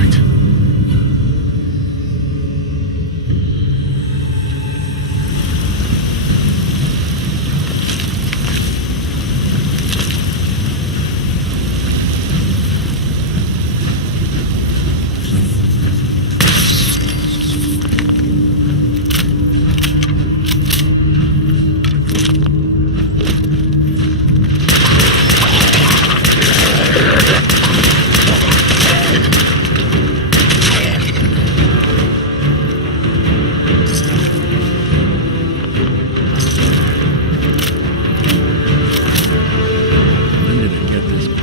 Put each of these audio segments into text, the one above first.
Perfect. When did it get this bad?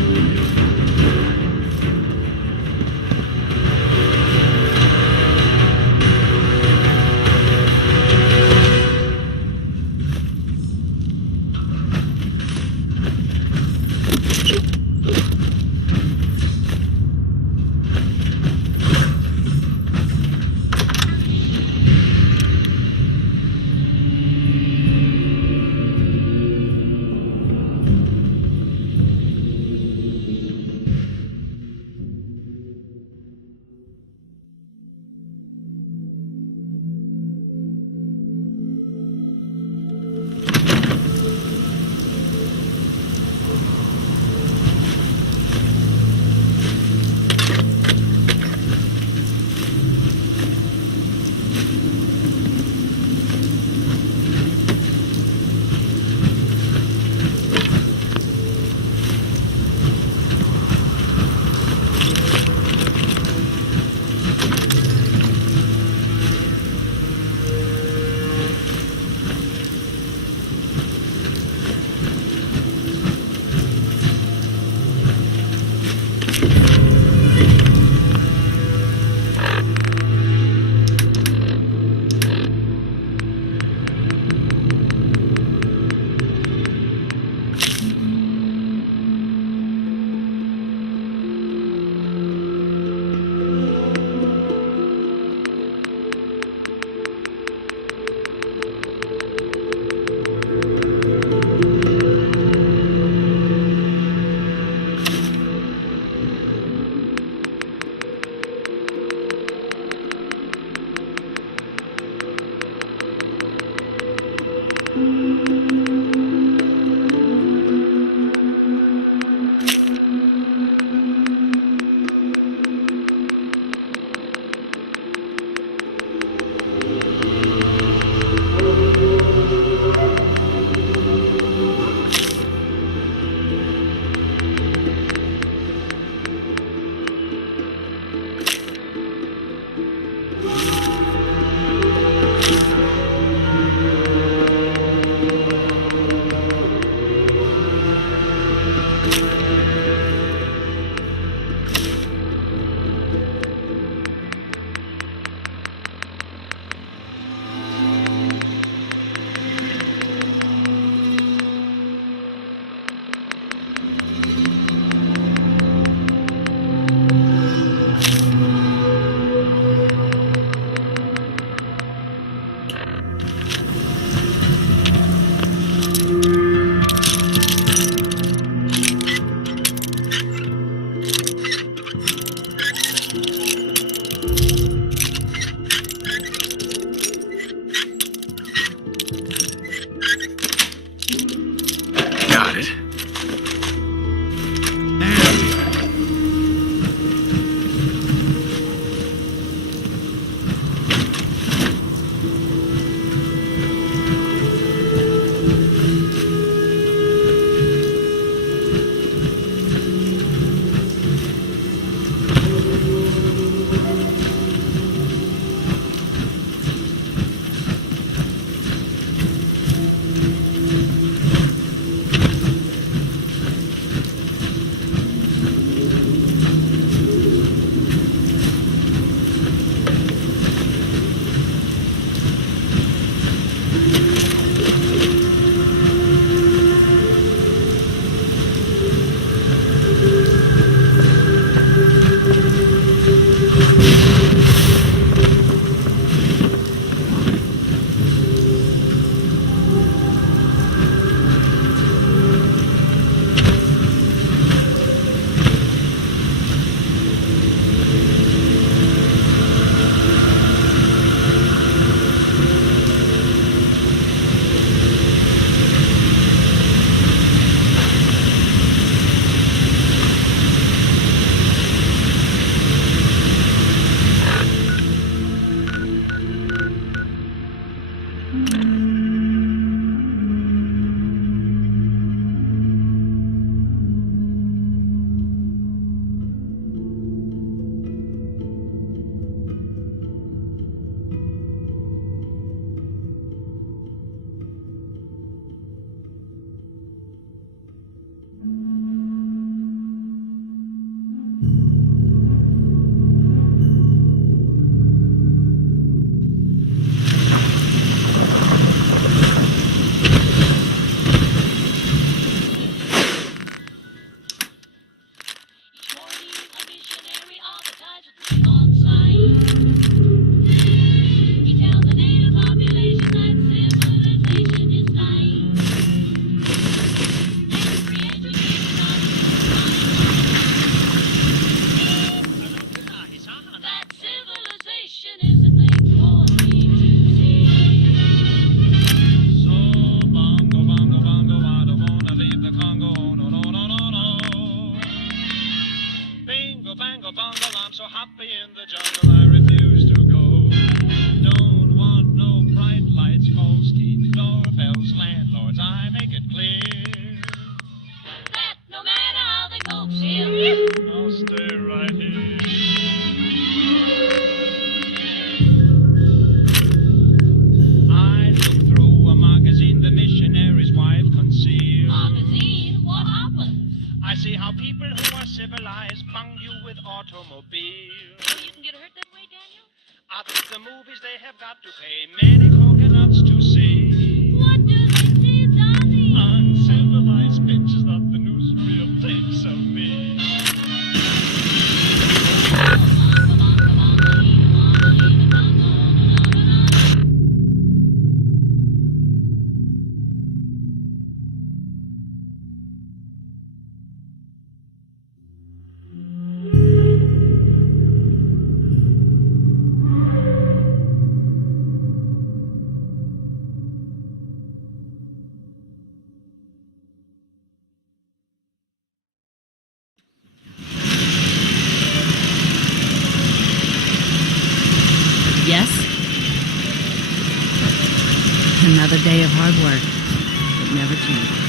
in the jungle I refuse to go. Don't want no bright lights, phones, keys, doorbells, landlords, I make it clear That no matter how the folks feel, I'll stay right here. I look through a magazine the missionary's wife concealed. magazine, what happened? I see how people who are civilized bung you with automobiles. So you can get hurt that way, Daniel? At the movies they have got to pay many coconuts to see. What do they see, Donnie? Uncivilized pictures that the newsreel takes of me. Yes? Another day of hard work. It never changes.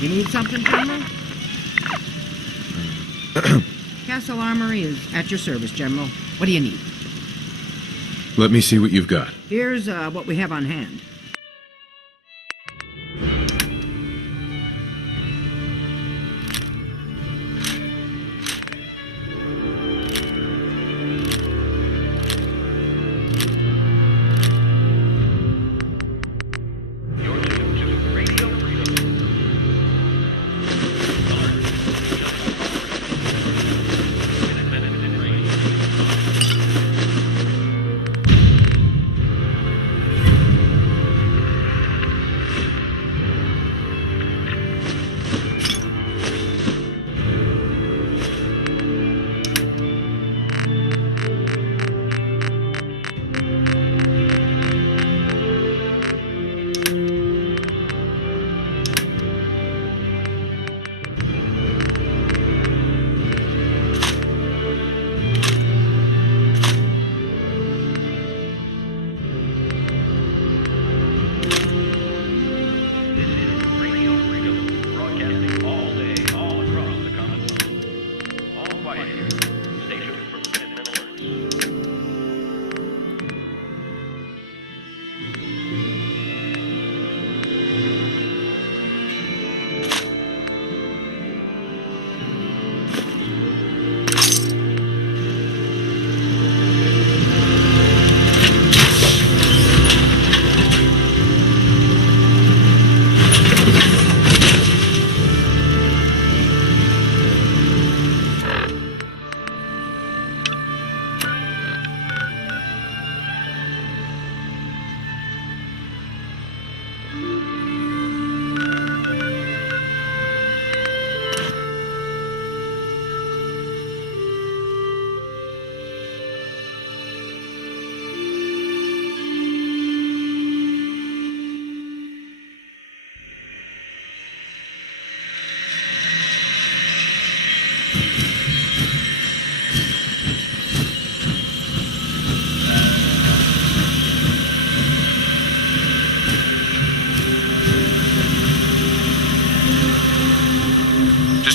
You need something, General? Castle Armory is at your service, General. What do you need? Let me see what you've got. Here's what we have on hand.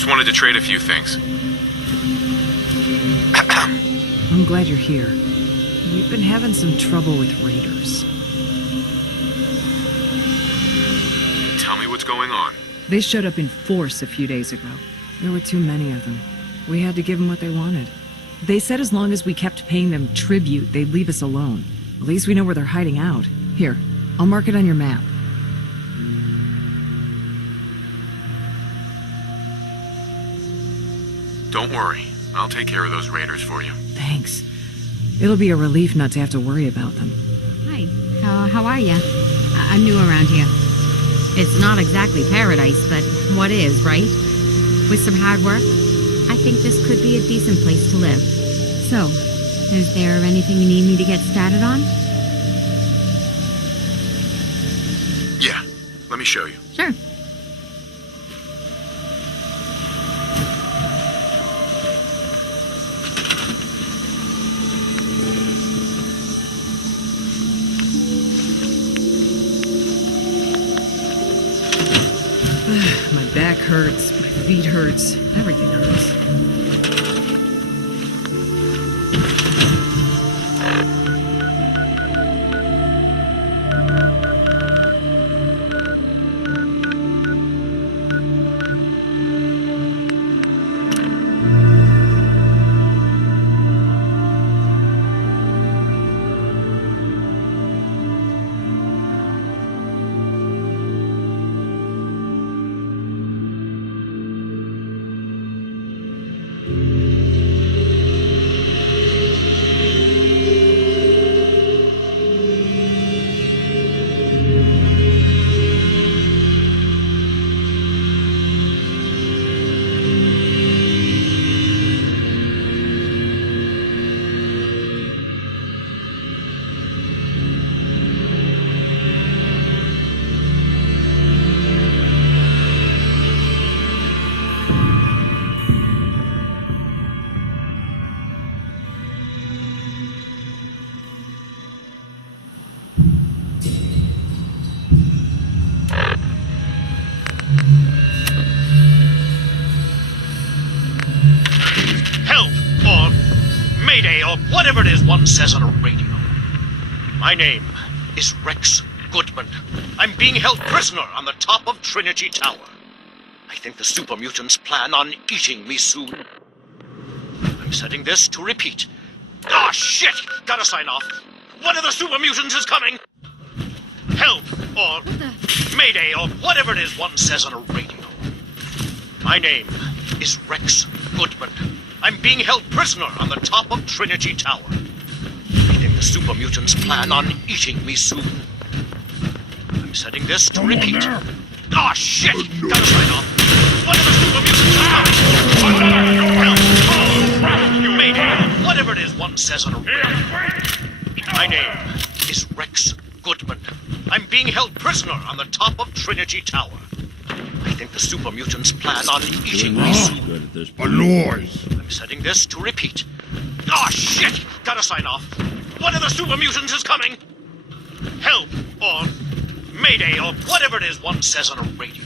Wanted to trade a few things. I'm glad you're here. We've been having some trouble with raiders. Tell me what's going on. They showed up in force a few days ago. There were too many of them. We had to give them what they wanted. They said as long as we kept paying them tribute, they'd leave us alone. At least we know where they're hiding out. Here, I'll mark it on your map. Don't worry. I'll take care of those raiders for you. Thanks. It'll be a relief not to have to worry about them. Hi. How are ya? I'm new around here. It's not exactly paradise, but what is, right? With some hard work, I think this could be a decent place to live. So, is there anything you need me to get started on? Yeah, let me show you. Sure. My back hurts, my feet hurts, everything hurts. Help! Or Mayday, or whatever it is one says on a radio. My name is Rex Goodman. I'm being held prisoner on the top of Trinity Tower. I think the super mutants plan on eating me soon. I'm setting this to repeat. Ah, shit! Gotta sign off. One of the super mutants is coming! Help! Or Mayday, or whatever it is one says on a radio. My name is Rex Goodman. I'm being held prisoner on the top of Trinity Tower. I think the super mutants plan on eating me soon. I'm setting this to repeat. Ah, shit! Gotta sign off. One of the super mutants is coming! Help! You Mayday, whatever it is one says on a radio. My name is Rex Goodman. I'm being held prisoner on the top of Trinity Tower. I think the super mutants plan on eating me soon. Good at this. A noise! I'm setting this to repeat. Ah, shit! Gotta sign off. One of the super mutants is coming! Help! Or Mayday, or whatever it is one says on a radio.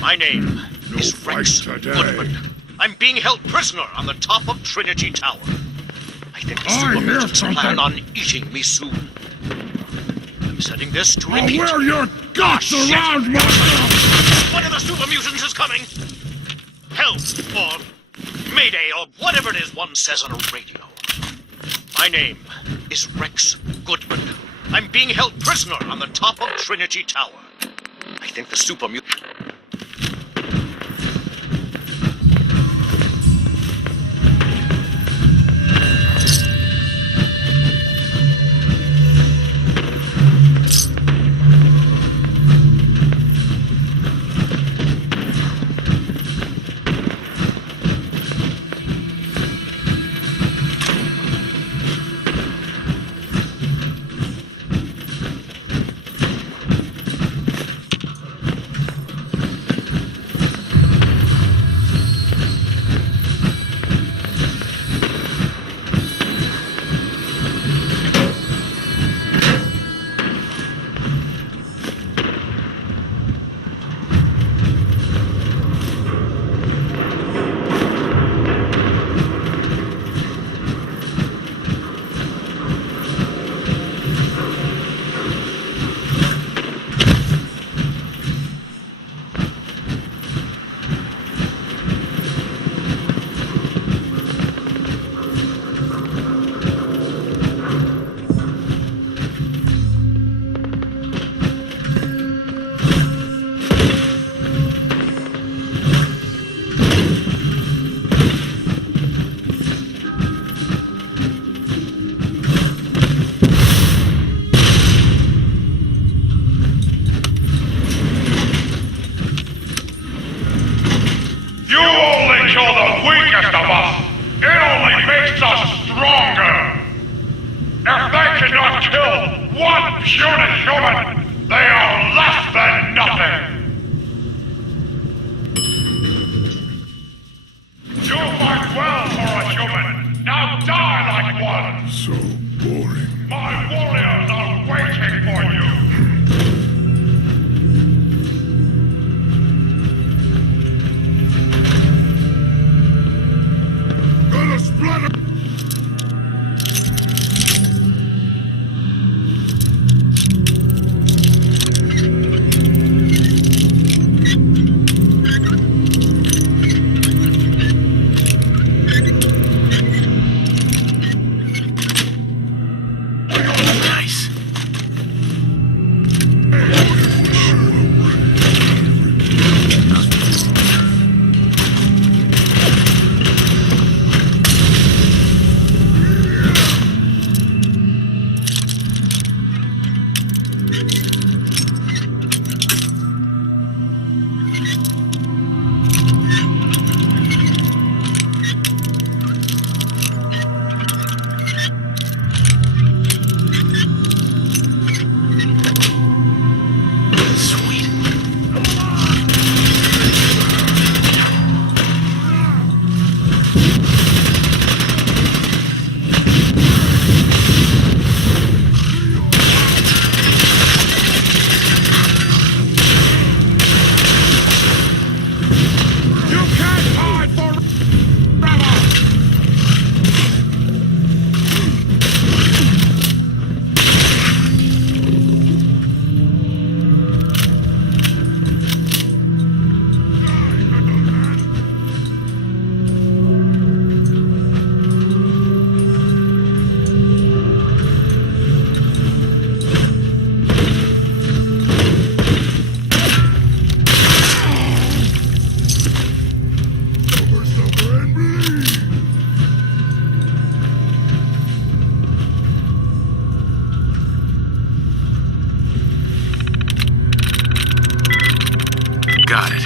My name is Rex fight today. Goodman. I'm being held prisoner on the top of Trinity Tower. I think the super hear mutants plan something. on eating me soon. I'm setting this to I'll repeat. wear your guts shit. around myself! One of the super mutants is coming! Help! Or Mayday, or whatever it is one says on a radio. My name is Rex Goodman. I'm being held prisoner on the top of Trinity Tower. I think the super mutant... killed one puny human, they are less than nothing! You fight well for a human! Now die like one! So boring. My warriors are waiting for you! Gonna splatter! Nice. Sweet. You can't hide forever! Suffer, suffer, and bleed! Got it.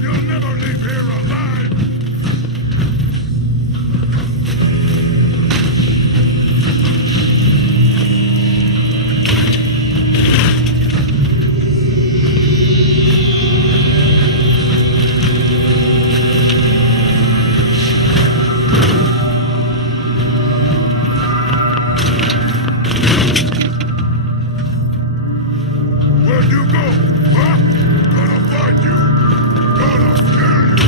You'll never leave here alive! Where'd you go? Huh? Gonna find you! Gonna kill you!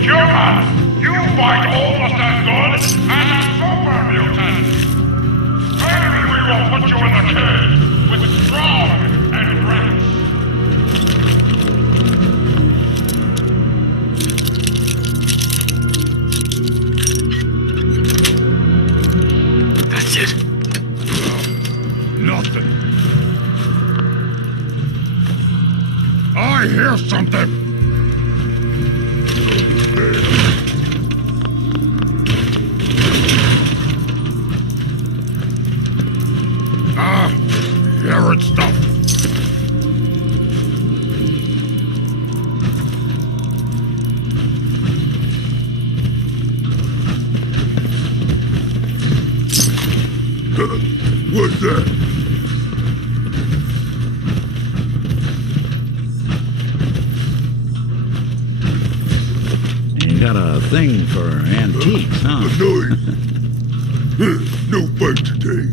Human! You fight almost as good as a super mutant! Maybe we will put you in the cage with Strong and Rex! That's it. Nothing. I hear something! Ah, horrid stuff. What's that? You got a thing for antiques, huh? Annoying. No fight today.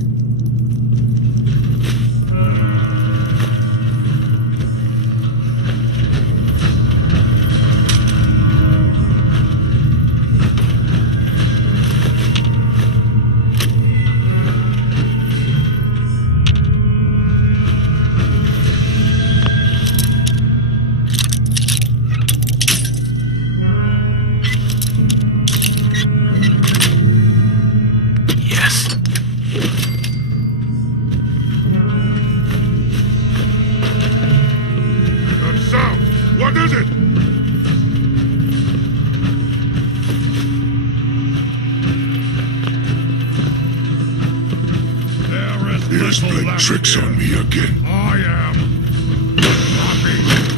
tricks on me again. I am. Copy.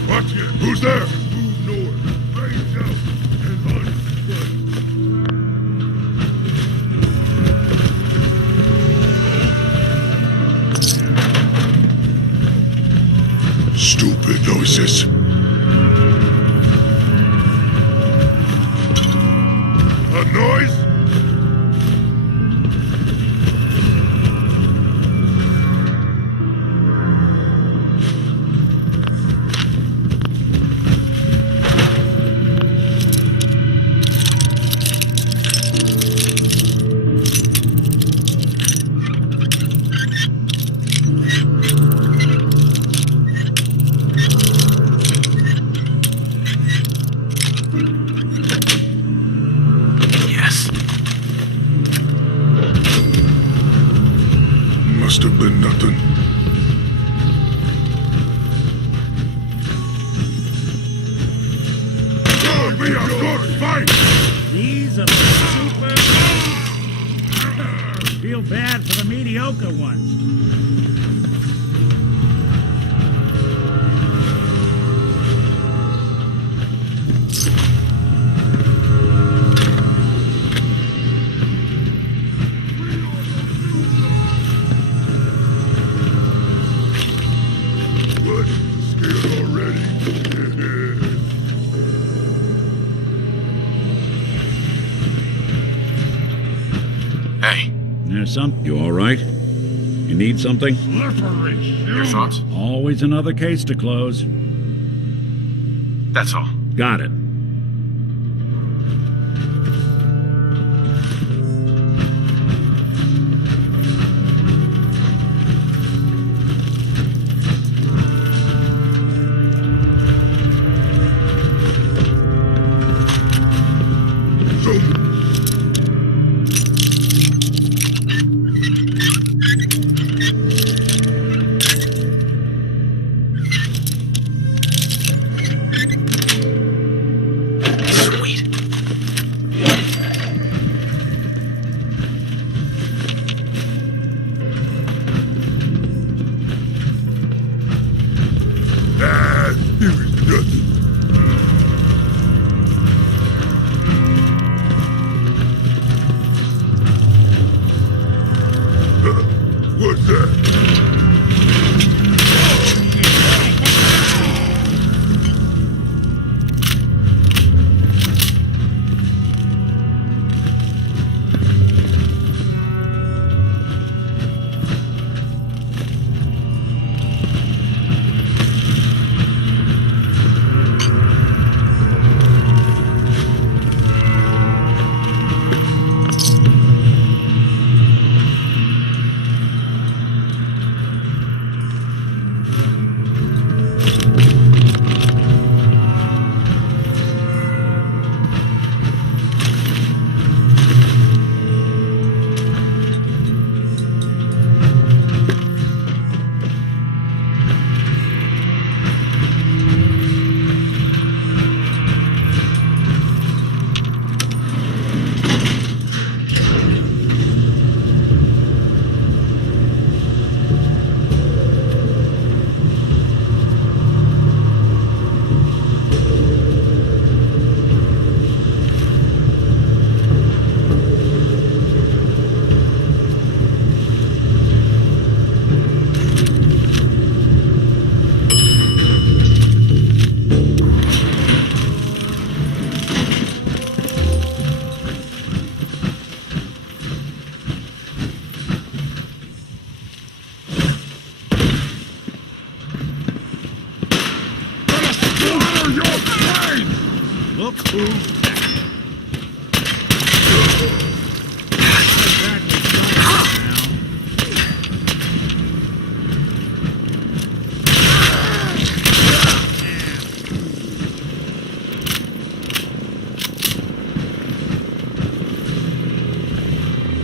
Watch it. Who's there? Move north. Right south. And unsplit. Stupid noises. A noise? Yes. Must have been nothing. Give me a good fight! These are the super. Feel bad for the mediocre ones. What? Scared already? Hey, There's some. You all right? You need something? Slippery your shoe. thoughts? Always another case to close. That's all. Got it. Sweet. Ah, there is nothing. What's that? Look who's back.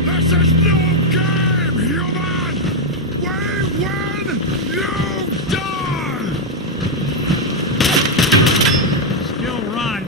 This is no game, human! We win, you die! Still run.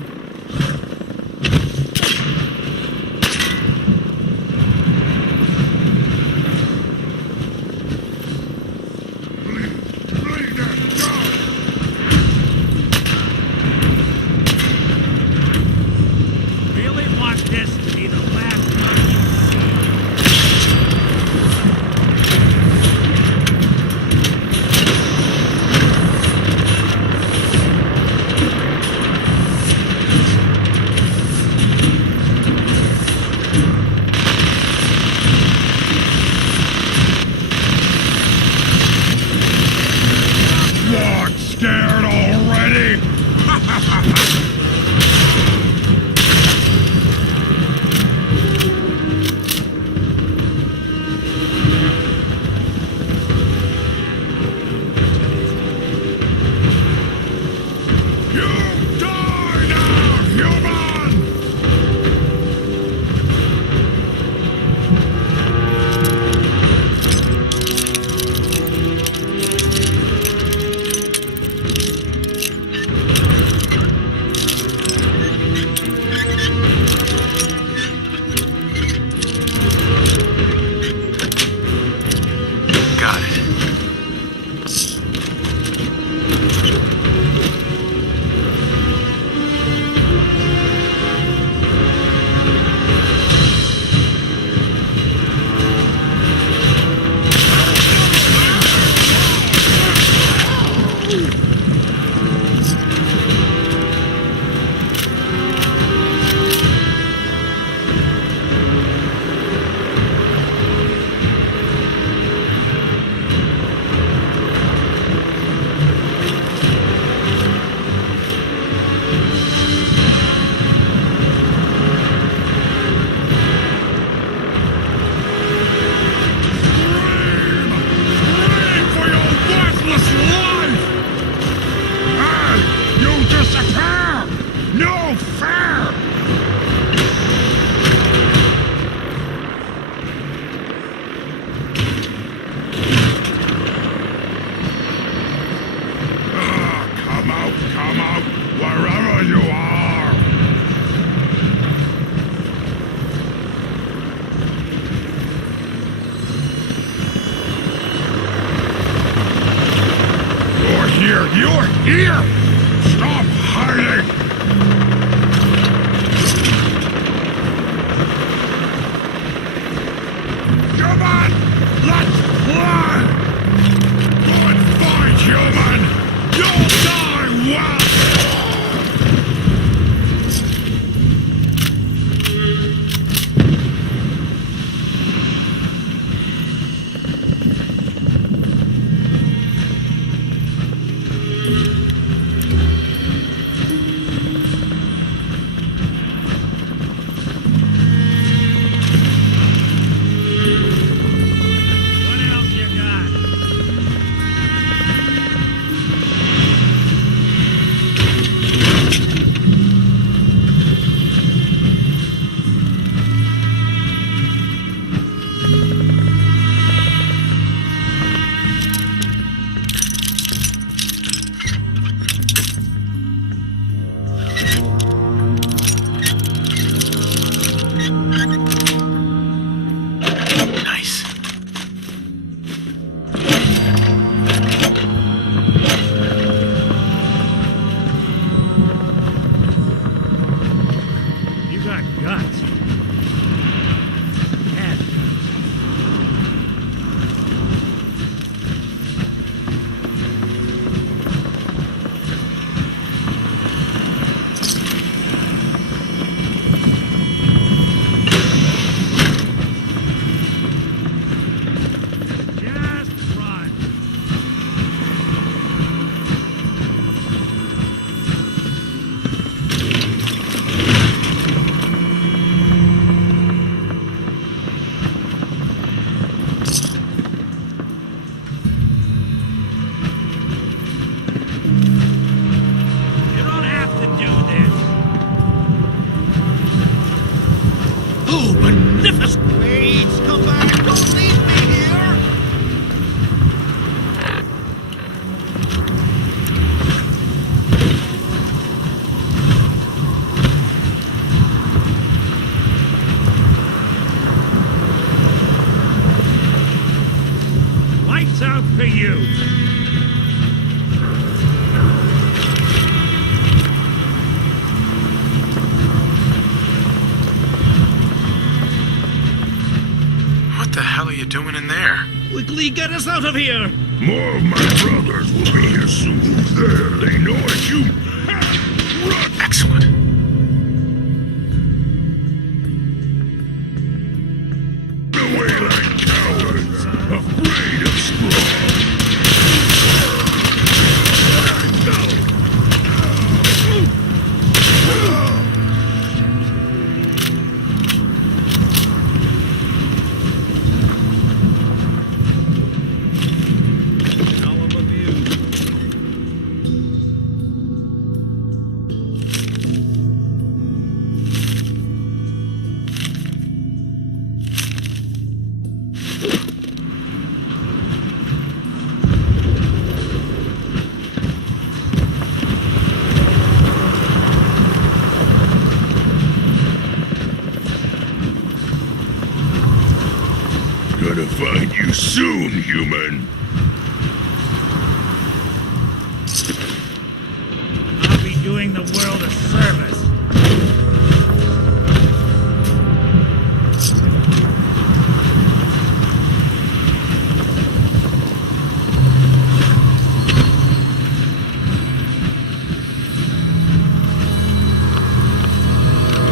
scared already? You die now, human! Got it. Scream for your worthless life! And you disappear! No fair! Come out, wherever you are! You're here! Stop hiding! Come on! Let's fly! Good fight, human! You'll die well! What else you got? Nice. You got guts. Cat guts. Just run. You don't have to do this. Oh, magnificent! Please come back! Don't leave me here! Lights out for you. What the hell are you doing in there? Quickly get us out of here. More of my brothers will be here soon. There, they know it's you. Ha! Run! Excellent. Away like cowards, afraid of strong. soon, human. I'll be doing the world a service.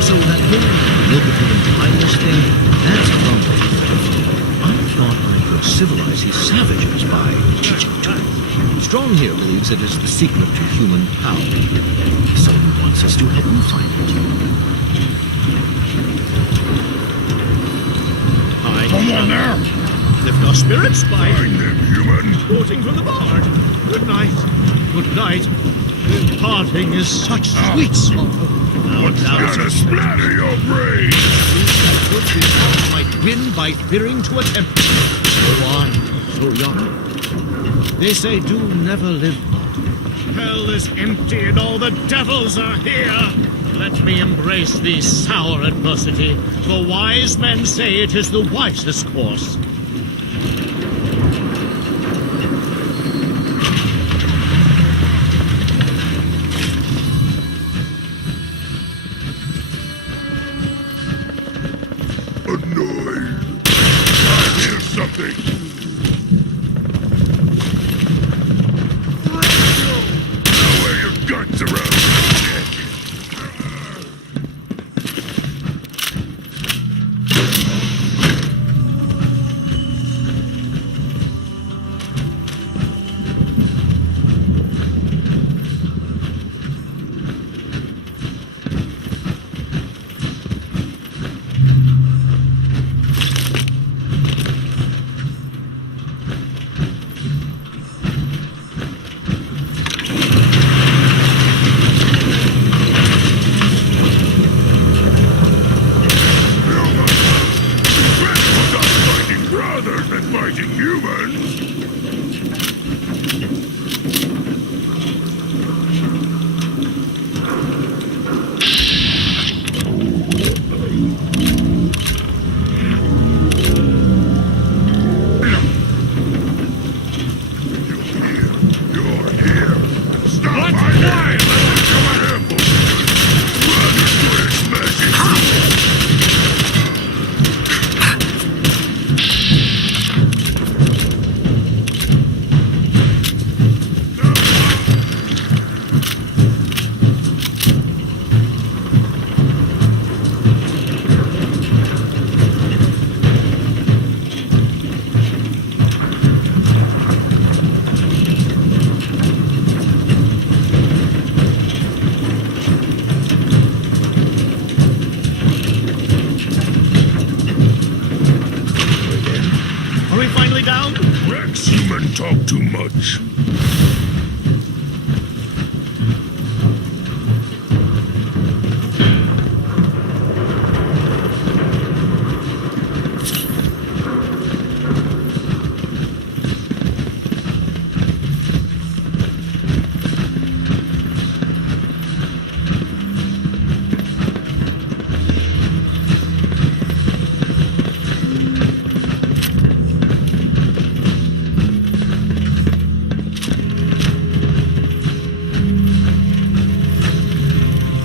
So that whole milk of human kindness thing, that's from what he felt. I thought I could civilize these savages by teaching to them. Strong here believes it is the secret to human power. So he wants us to help him find it. Come on now. Lift our spirits by Find them, human. quoting from the bard. Good night. Good night. Parting is such sweet sorrow. Now Gonna splatter your brain. might win by fearing to attempt. So on, so young. They say do never live long. Hell is empty and all the devils are here. Let me embrace the sour adversity, for wise men say it is the wisest course. Annoyed. I hear something. Now wear your guts around your neck. Rather than fighting humans. You're here. Stop hiding! Careful! Rather British magic! Are we finally down? Rex, human talk too much.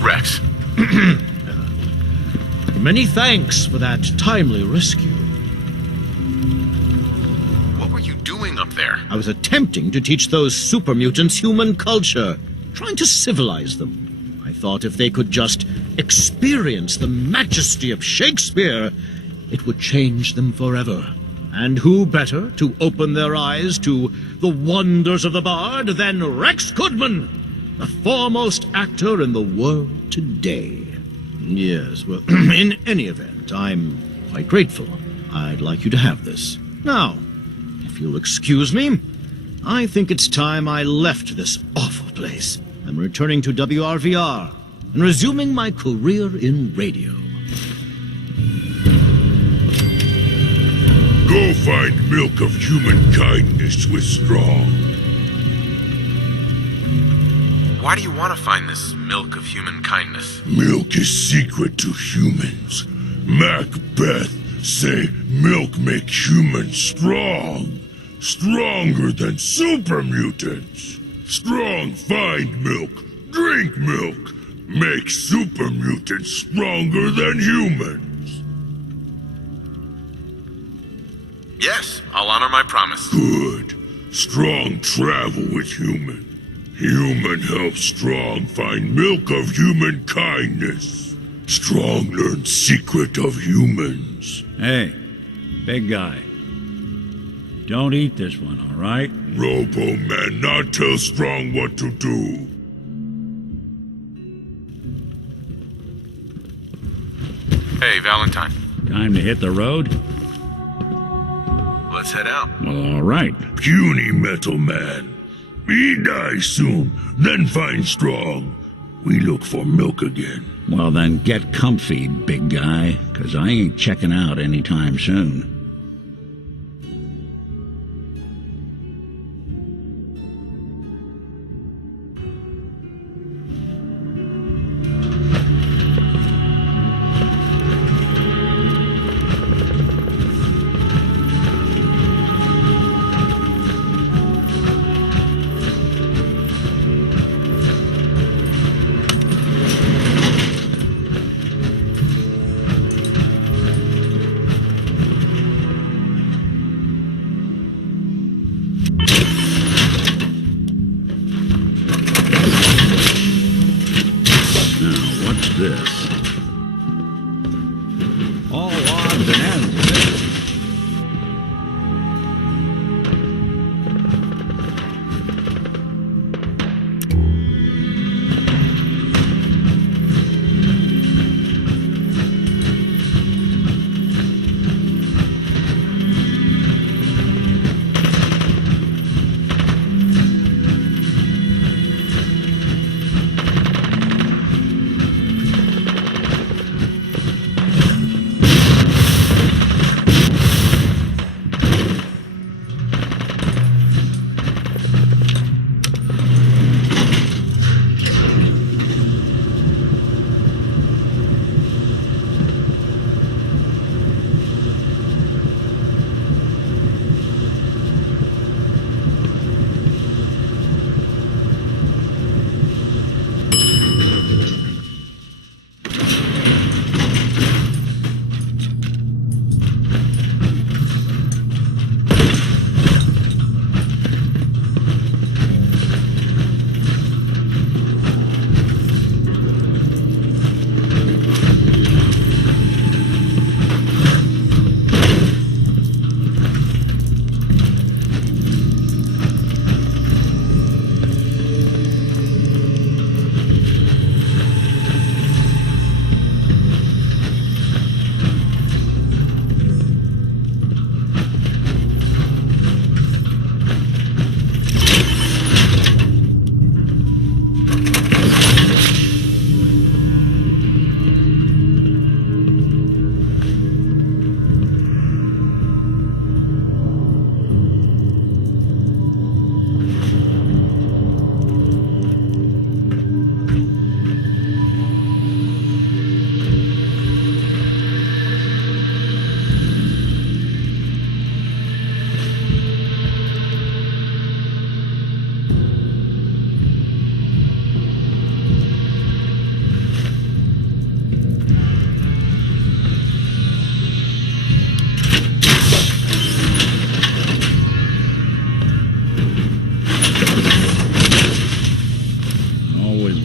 Rex, Many thanks for that timely rescue. what were you doing up there? I was attempting to teach those super mutants human culture, trying to civilize them. I thought if they could just experience the majesty of Shakespeare, it would change them forever. And who better to open their eyes to the wonders of the bard than Rex Goodman, the foremost actor in the world today? Yes, well, in any event, I'm quite grateful. I'd like you to have this. Now, if you'll excuse me, I think it's time I left this awful place. I'm returning to WRVR and resuming my career in radio. Go find milk of human kindness with Strong. Why do you want to find this milk of human kindness? Milk is secret to humans. Macbeth say milk make humans strong. Stronger than super mutants. Strong find milk, drink milk. Make super mutants stronger than humans. Yes, I'll honor my promise. Good. Strong travel with human. Human helps strong find milk of human kindness. Strong learn secret of humans. Hey, big guy. Don't eat this one, all right? Robo-Man not tell Strong what to do. Hey, Valentine. Time to hit the road? Let's head out. Well, all right. Puny Metal Man. He die soon, then find Strong. We look for milk again. Well, then get comfy, big guy, 'cause I ain't checking out anytime soon. This. All odds and ends.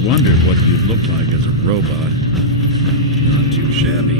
Wondered what you'd look like as a robot. Not too shabby.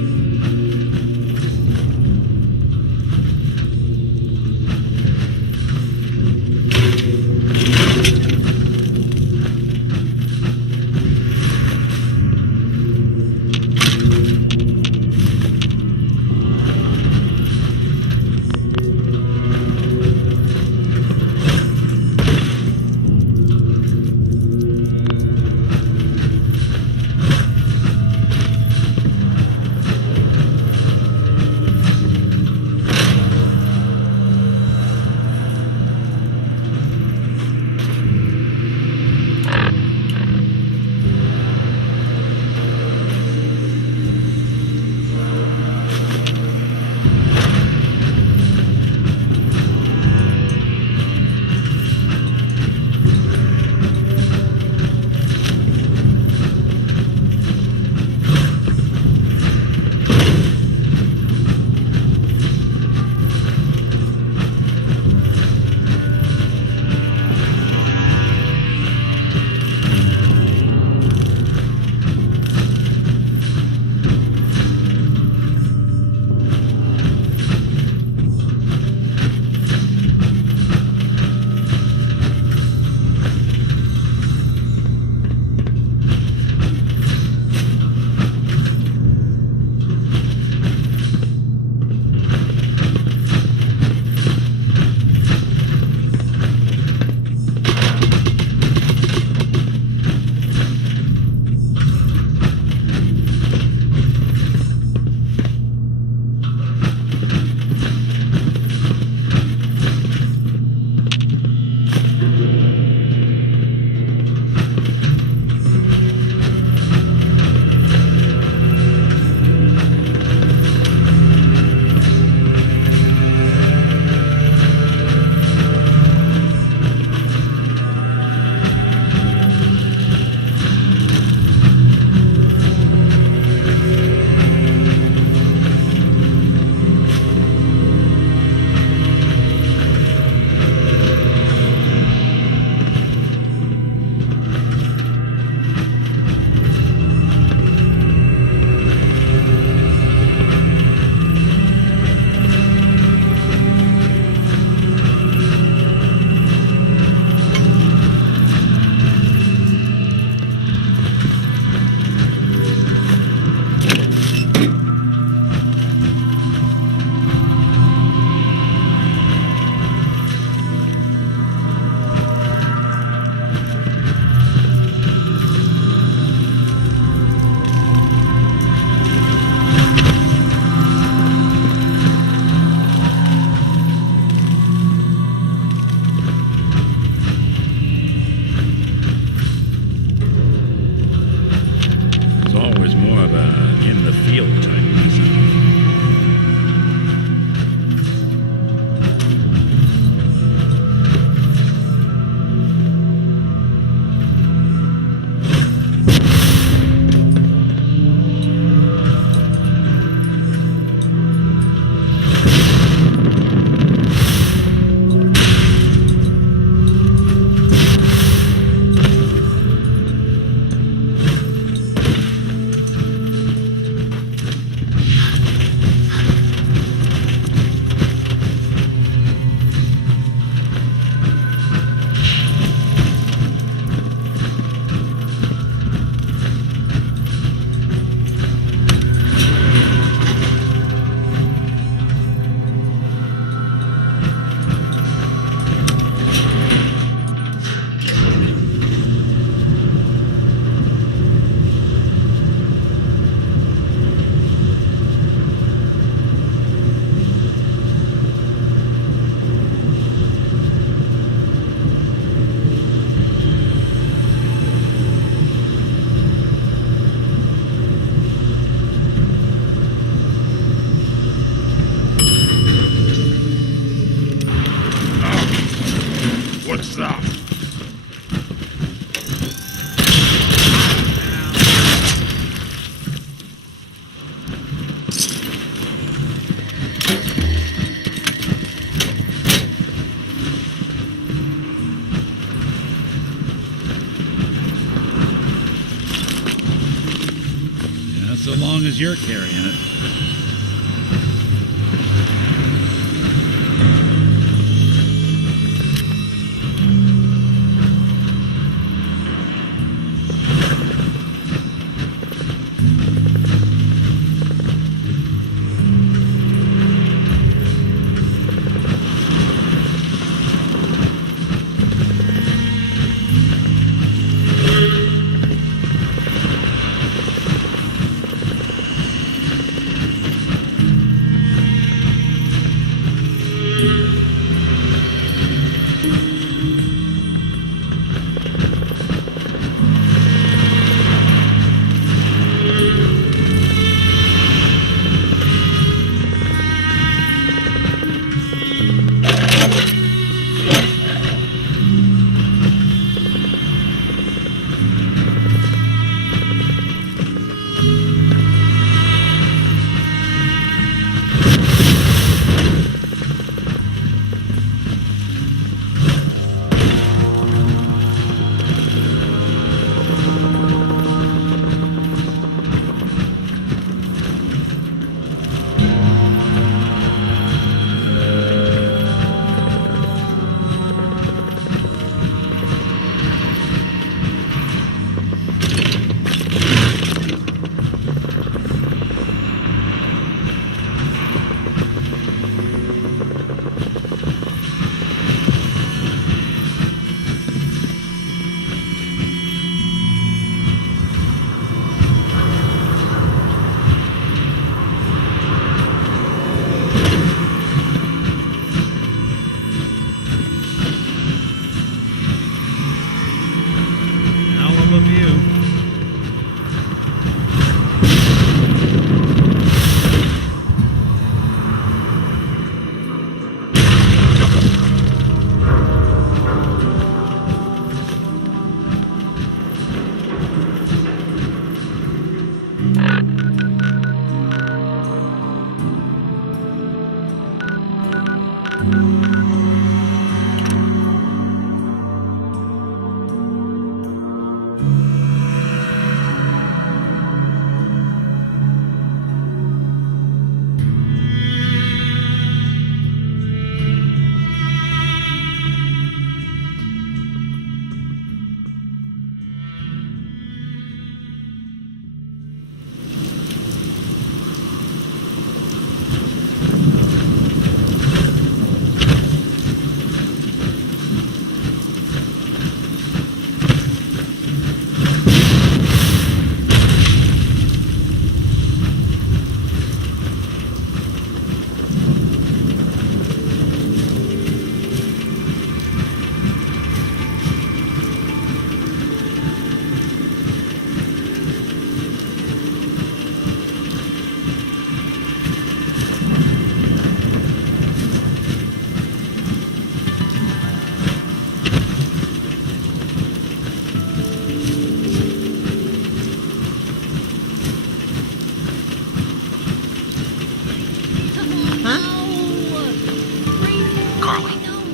So long as you're carrying it.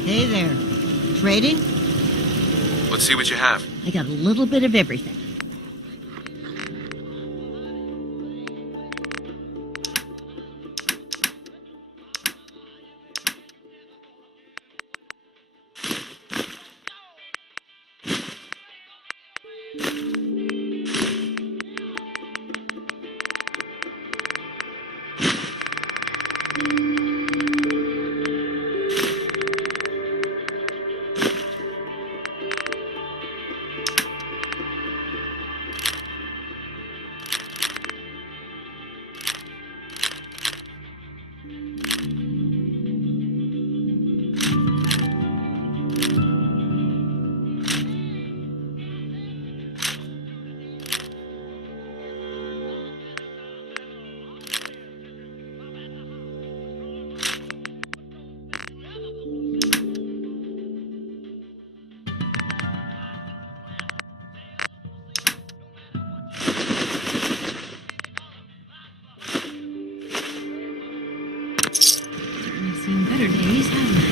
Hey there. Trading? Let's see what you have. I got a little bit of everything. Seen better days, haven't I?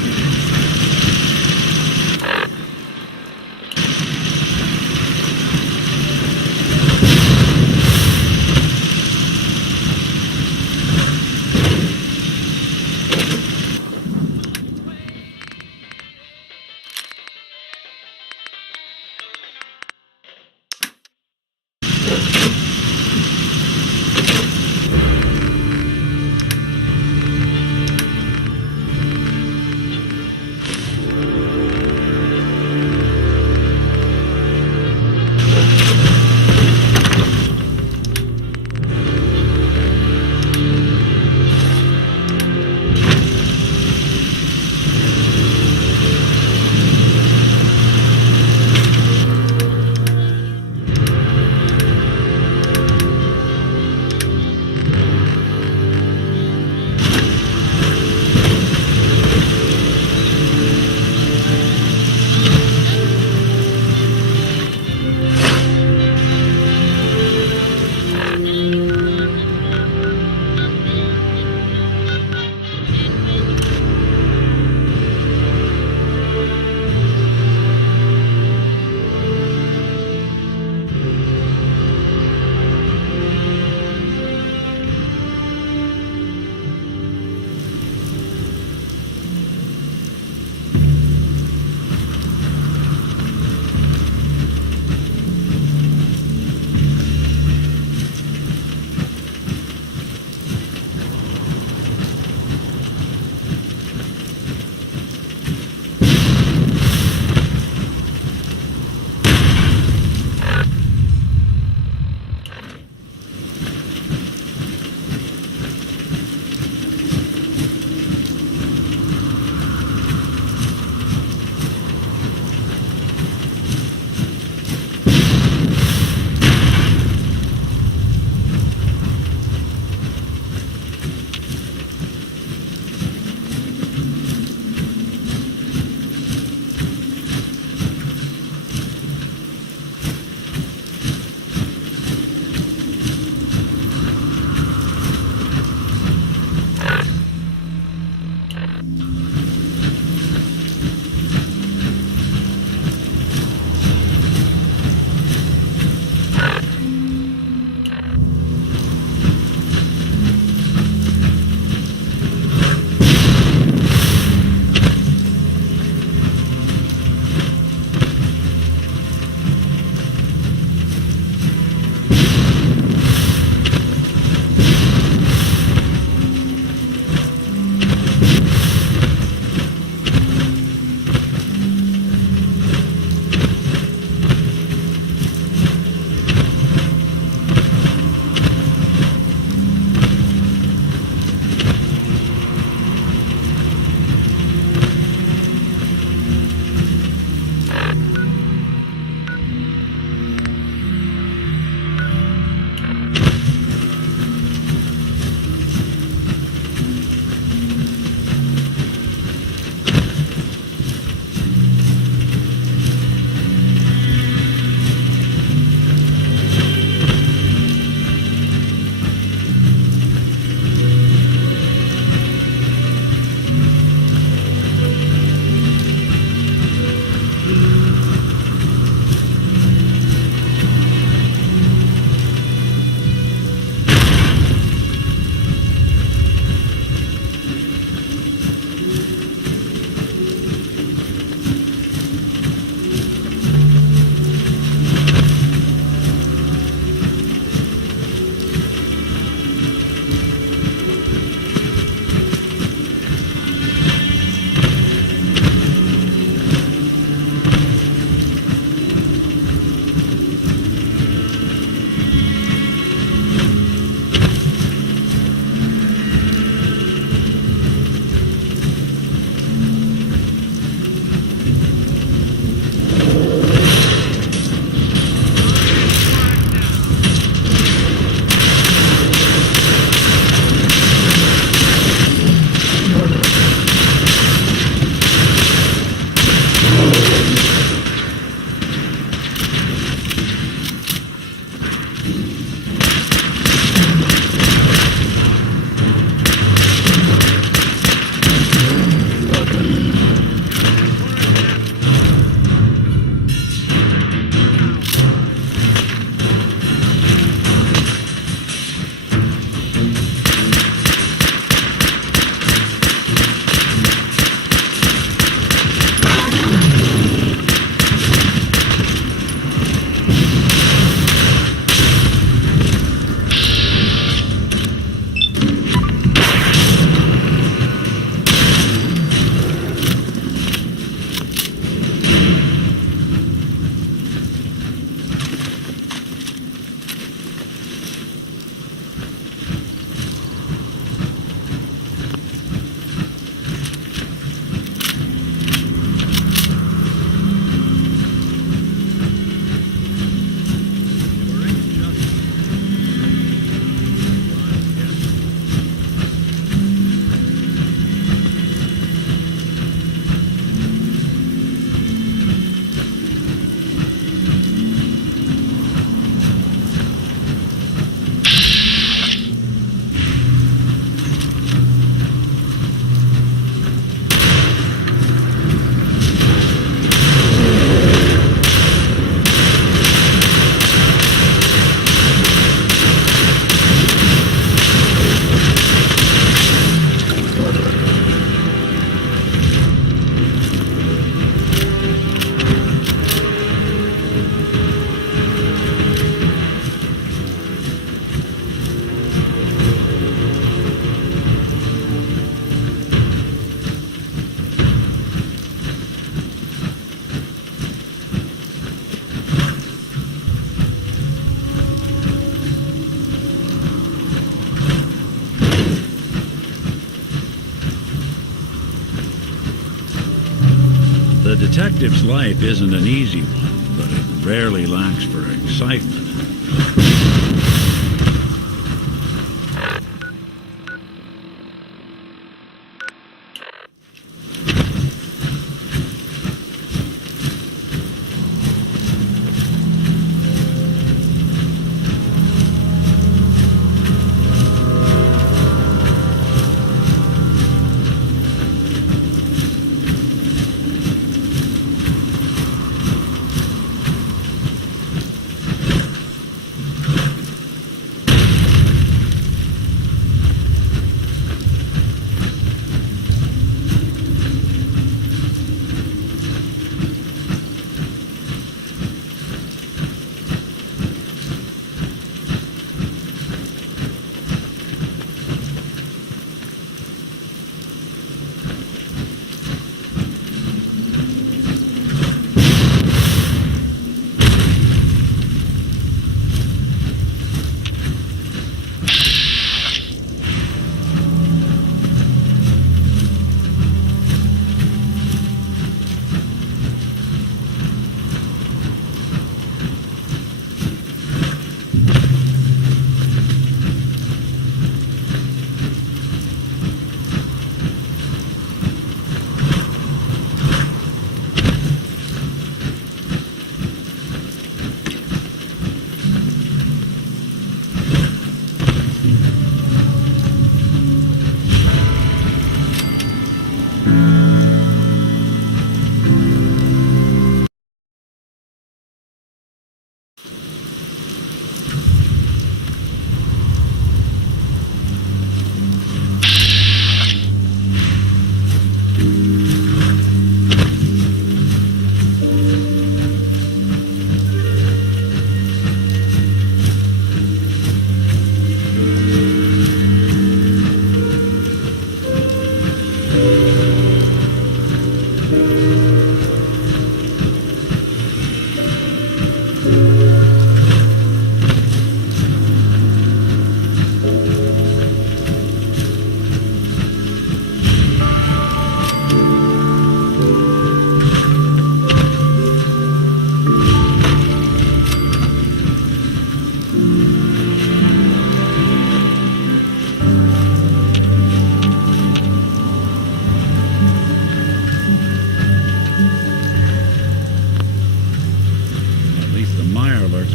detective's life isn't an easy one, but it rarely lacks for excitement.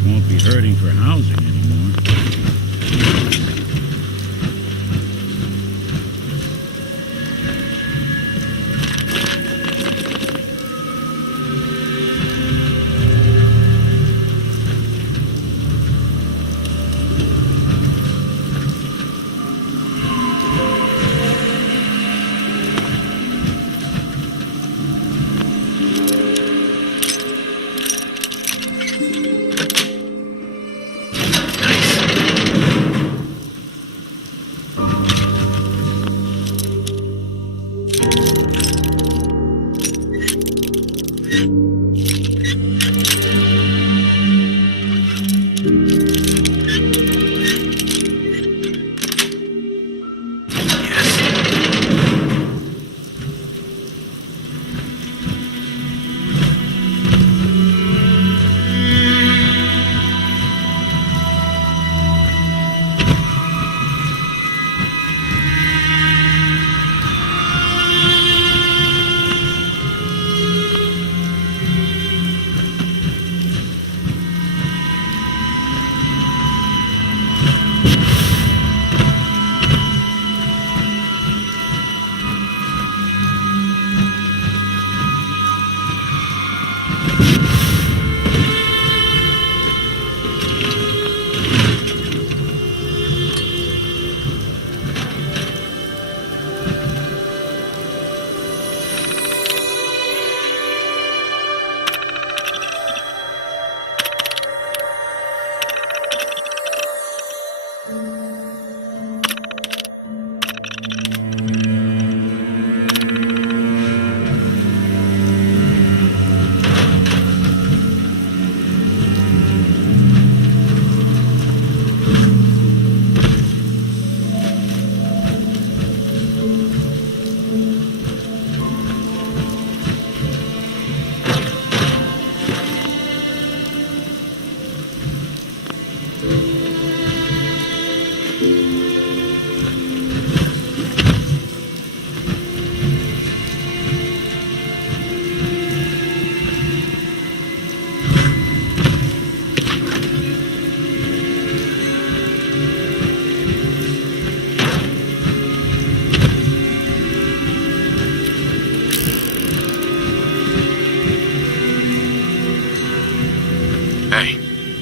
Won't be hurting for housing anymore.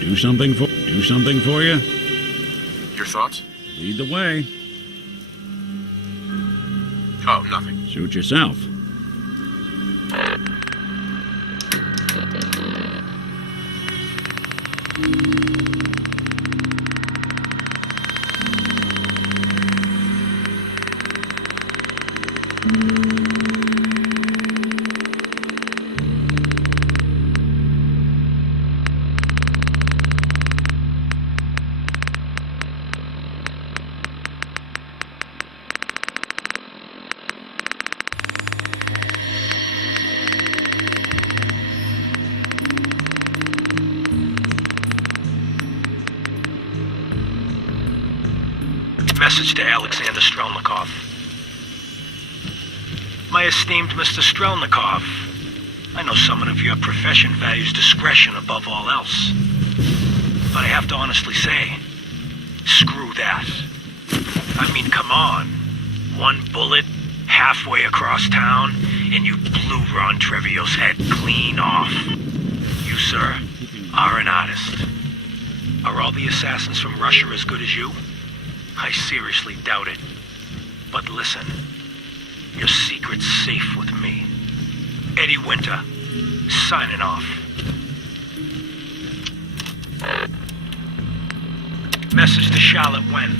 Do something for you? Your thoughts? Lead the way. Oh, nothing. Suit yourself. Message to Alexander Strelnikov. My esteemed Mr. Strelnikov, I know someone of your profession values discretion above all else. But I have to honestly say, screw that. I mean, come on. One bullet, halfway across town, and you blew Ron Treviot's head clean off. You, sir, are an artist. Are all the assassins from Russia as good as you? I seriously doubt it. But listen, your secret's safe with me. Eddie Winter, signing off. Message to Charlotte Wen.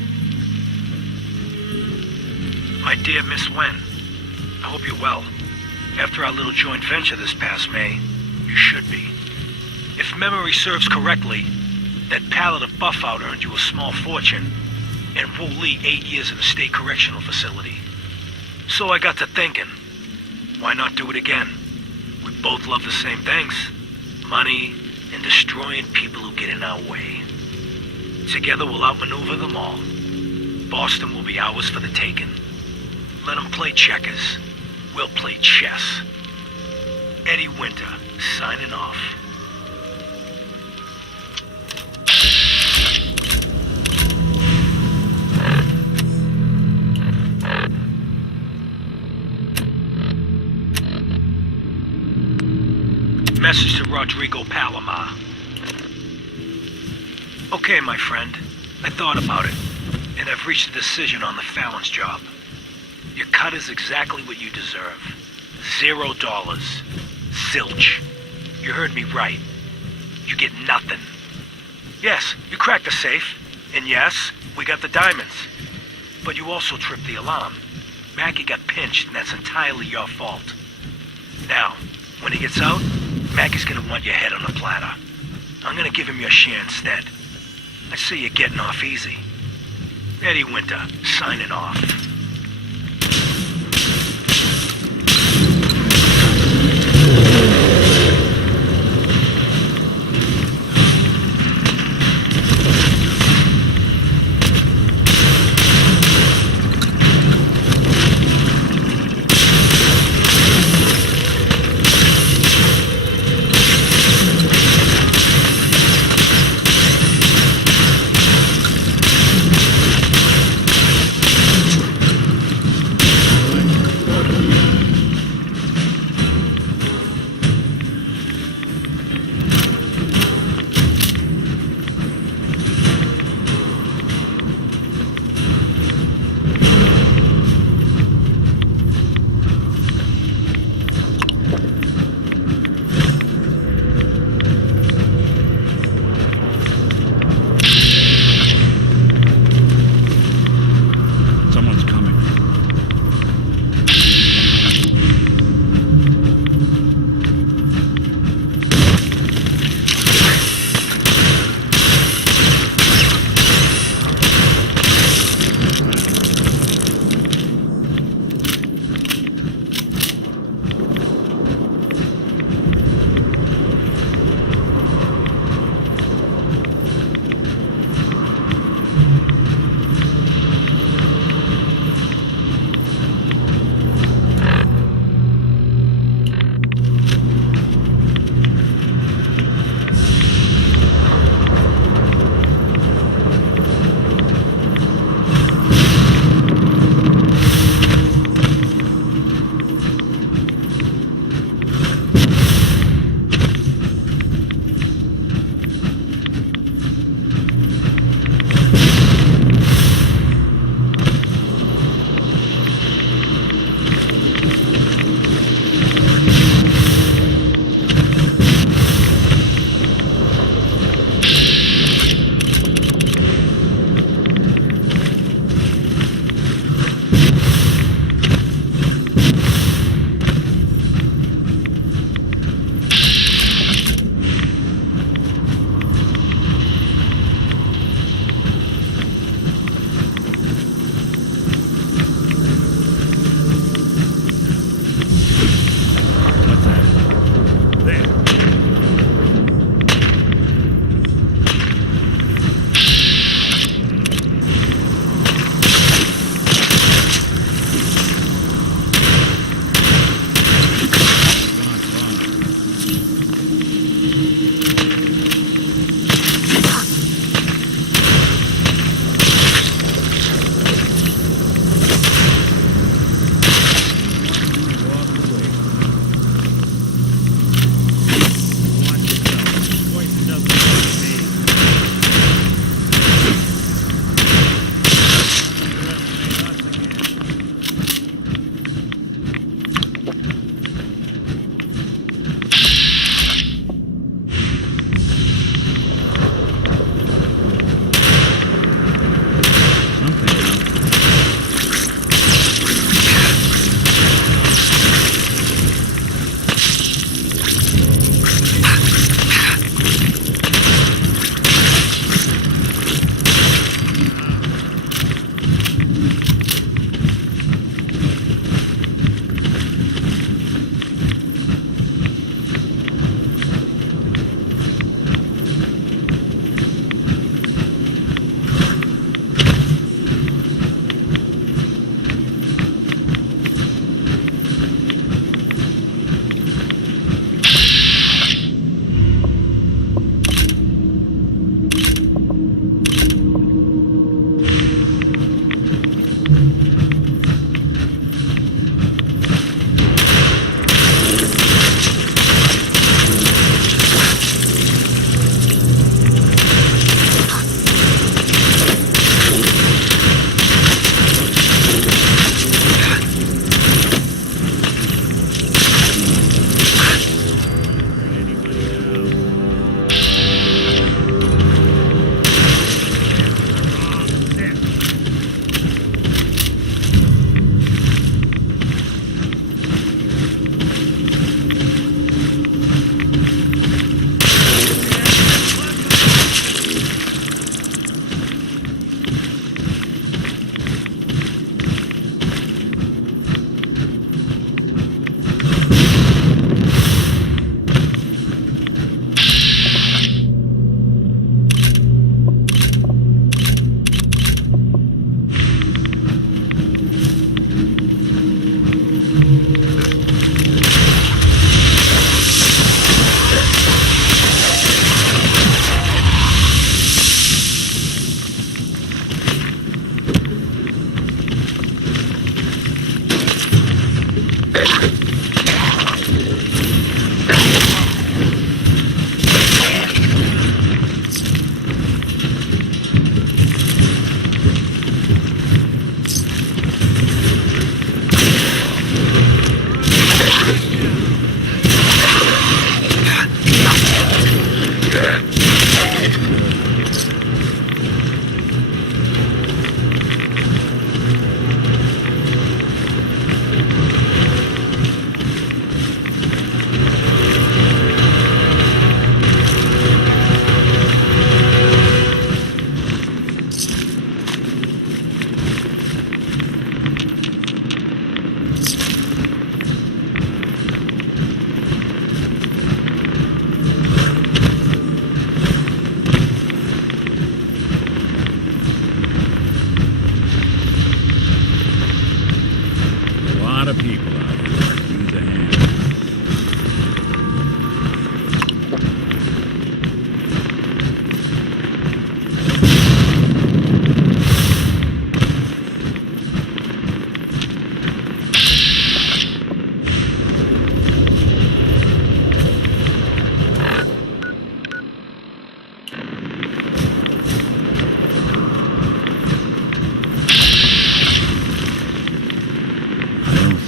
My dear Miss Wen, I hope you're well. After our little joint venture this past May, you should be. If memory serves correctly, that pallet of Buffout earned you a small fortune, and Wu Li 8 years in a state correctional facility. So I got to thinking, why not do it again? We both love the same things. Money and destroying people who get in our way. Together we'll outmaneuver them all. Boston will be ours for the taking. Let them play checkers. We'll play chess. Eddie Winter, signing off. Message to Rodrigo Palomar. Okay, my friend. I thought about it, and I've reached a decision on the Fallon's job. Your cut is exactly what you deserve. $0. Zilch. You heard me right. You get nothing. Yes, you cracked the safe, and yes, we got the diamonds. But you also tripped the alarm. Mackie got pinched, and that's entirely your fault. Now, when he gets out, Mackie's gonna want your head on a platter. I'm gonna give him your share instead. I see you're getting off easy. Eddie Winter, signing off.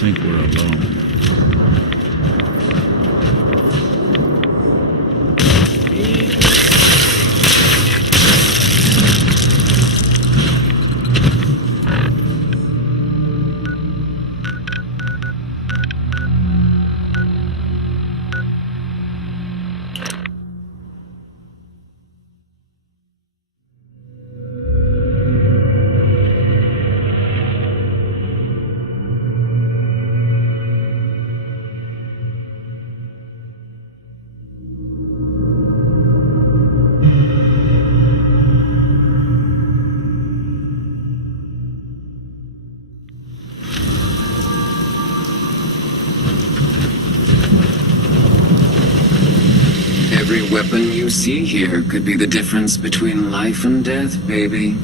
think we're alone. Every weapon you see here could be the difference between life and death, baby.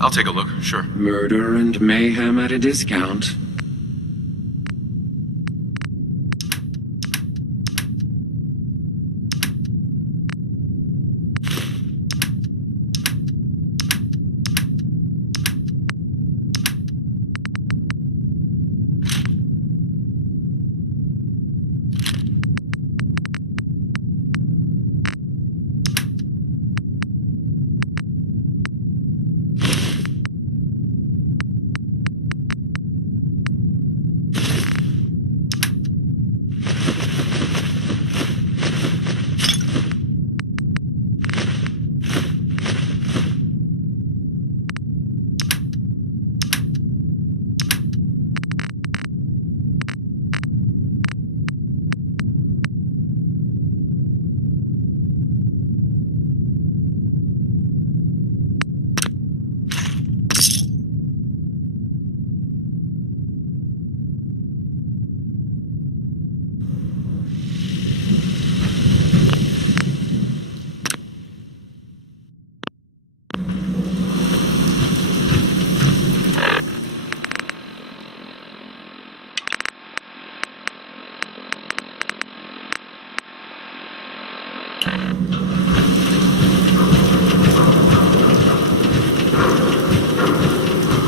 I'll take a look, sure. Murder and mayhem at a discount.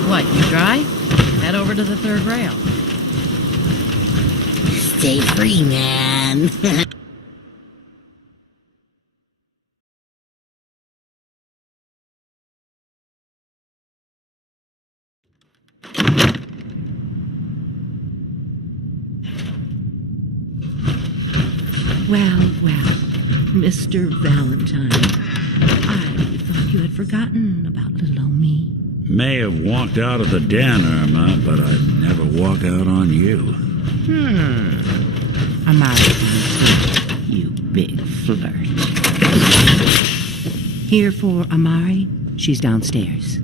What, you dry? Head over to the third rail. Stay free, man. Well, Mr. Valentine, I thought you had forgotten about little old me. May have walked out of the den, Irma, but I'd never walk out on you. Amari, you big flirt. Here for Amari. She's downstairs.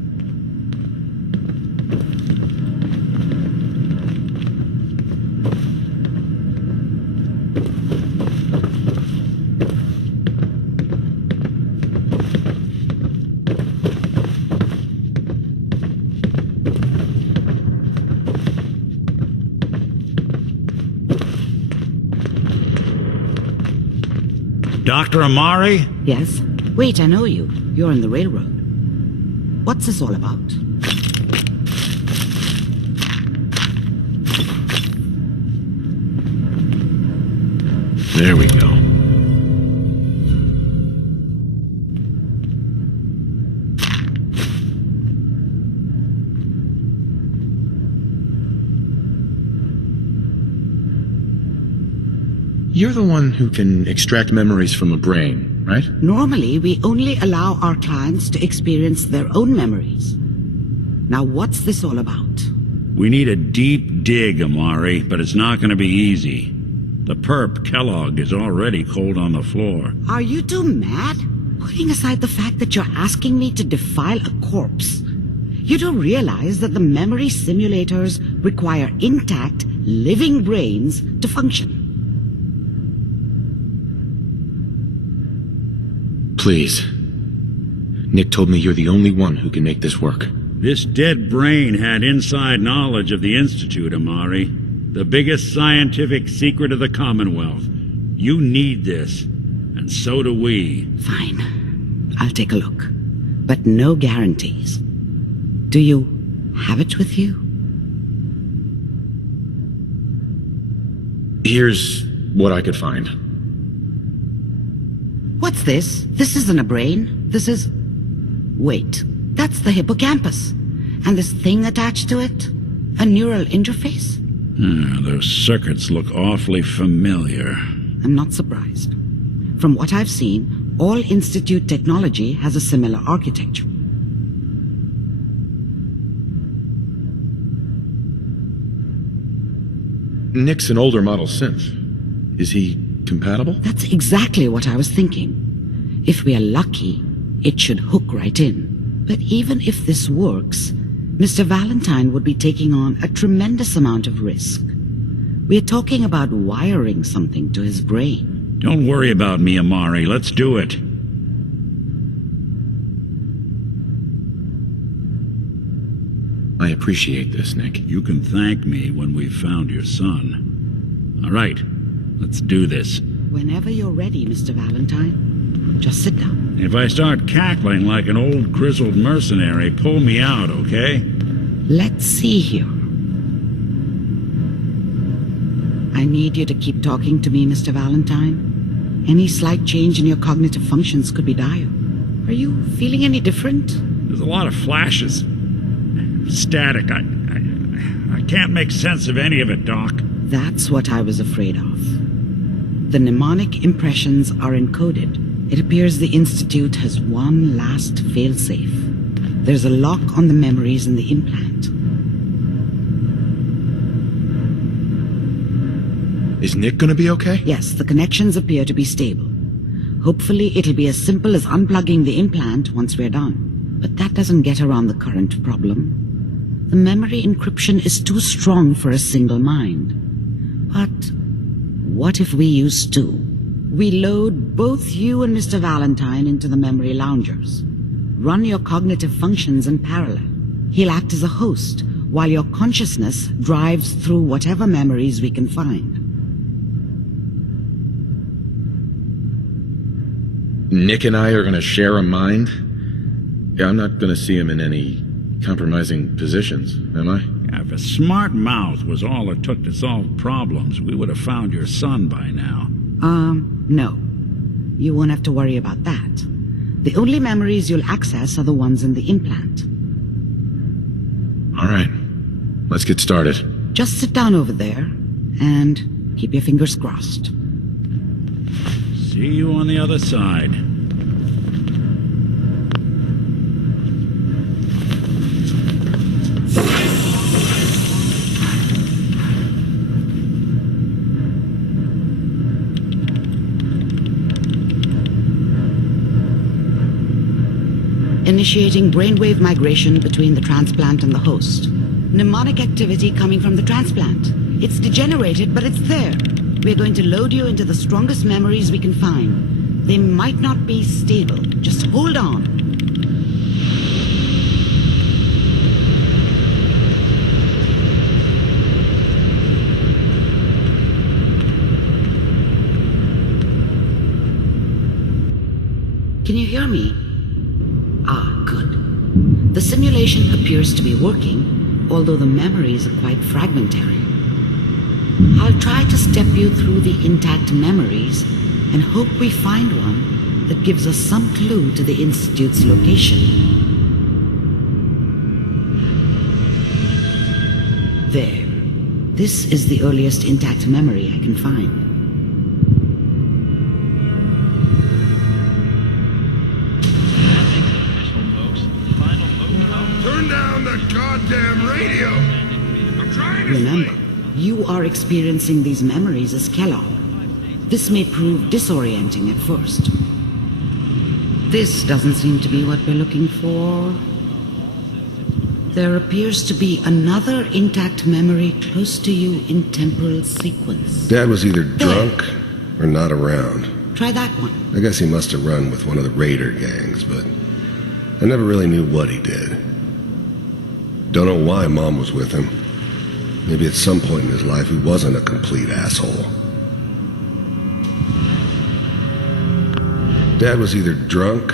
Dr. Amari? Yes? Wait, I know you. You're in the railroad. What's this all about? There we go. You're the one who can extract memories from a brain, right? Normally, we only allow our clients to experience their own memories. Now, what's this all about? We need a deep dig, Amari, but it's not going to be easy. The perp, Kellogg, is already cold on the floor. Are you two mad? Putting aside the fact that you're asking me to defile a corpse, you do realize that the memory simulators require intact, living brains to function. Please. Nick told me you're the only one who can make this work. This dead brain had inside knowledge of the Institute, Amari. The biggest scientific secret of the Commonwealth. You need this, and so do we. Fine. I'll take a look. But no guarantees. Do you have it with you? Here's what I could find. What's this? This isn't a brain. This is... Wait, that's the hippocampus. And this thing attached to it? A neural interface? Those circuits look awfully familiar. I'm not surprised. From what I've seen, all Institute technology has a similar architecture. Nick's an older model synth. Is he compatible? That's exactly what I was thinking. If we are lucky, it should hook right in. But even if this works, Mr. Valentine would be taking on a tremendous amount of risk. We're talking about wiring something to his brain. Don't worry about me, Amari. Let's do it. I appreciate this, Nick. You can thank me when we've found your son. All right, let's do this. Whenever you're ready, Mr. Valentine, just sit down. If I start cackling like an old grizzled mercenary, pull me out, okay? Let's see here. I need you to keep talking to me, Mr. Valentine. Any slight change in your cognitive functions could be dire. Are you feeling any different? There's a lot of flashes. Static. I can't make sense of any of it, Doc. That's what I was afraid of. The mnemonic impressions are encoded. It appears the Institute has one last failsafe. There's a lock on the memories in the implant. Is Nick gonna be okay? Yes, the connections appear to be stable. Hopefully it'll be as simple as unplugging the implant once we're done. But that doesn't get around the current problem. The memory encryption is too strong for a single mind. But what if we use two? We load both you and Mr. Valentine into the memory loungers. Run your cognitive functions in parallel. He'll act as a host, while your consciousness drives through whatever memories we can find. Nick and I are gonna share a mind? Yeah, I'm not gonna see him in any compromising positions, am I? If a smart mouth was all it took to solve problems, we would have found your son by now. No. You won't have to worry about that. The only memories you'll access are the ones in the implant. All right. Let's get started. Just sit down over there and keep your fingers crossed. See you on the other side. Initiating brainwave migration between the transplant and the host. Mnemonic activity coming from the transplant. It's degenerated, but it's there. We're going to load you into the strongest memories we can find. They might not be stable. Just hold on. Can you hear me? Ah, good. The simulation appears to be working, although the memories are quite fragmentary. I'll try to step you through the intact memories and hope we find one that gives us some clue to the Institute's location. There. This is the earliest intact memory I can find. Turn down the goddamn radio! I'm trying to Remember, you are experiencing these memories as Kellogg. This may prove disorienting at first. This doesn't seem to be what we're looking for. There appears to be another intact memory close to you in temporal sequence. Dad was either drunk or not around. Try that one. I guess he must have run with one of the raider gangs, but I never really knew what he did. Don't know why Mom was with him. Maybe at some point in his life he wasn't a complete asshole. Dad was either drunk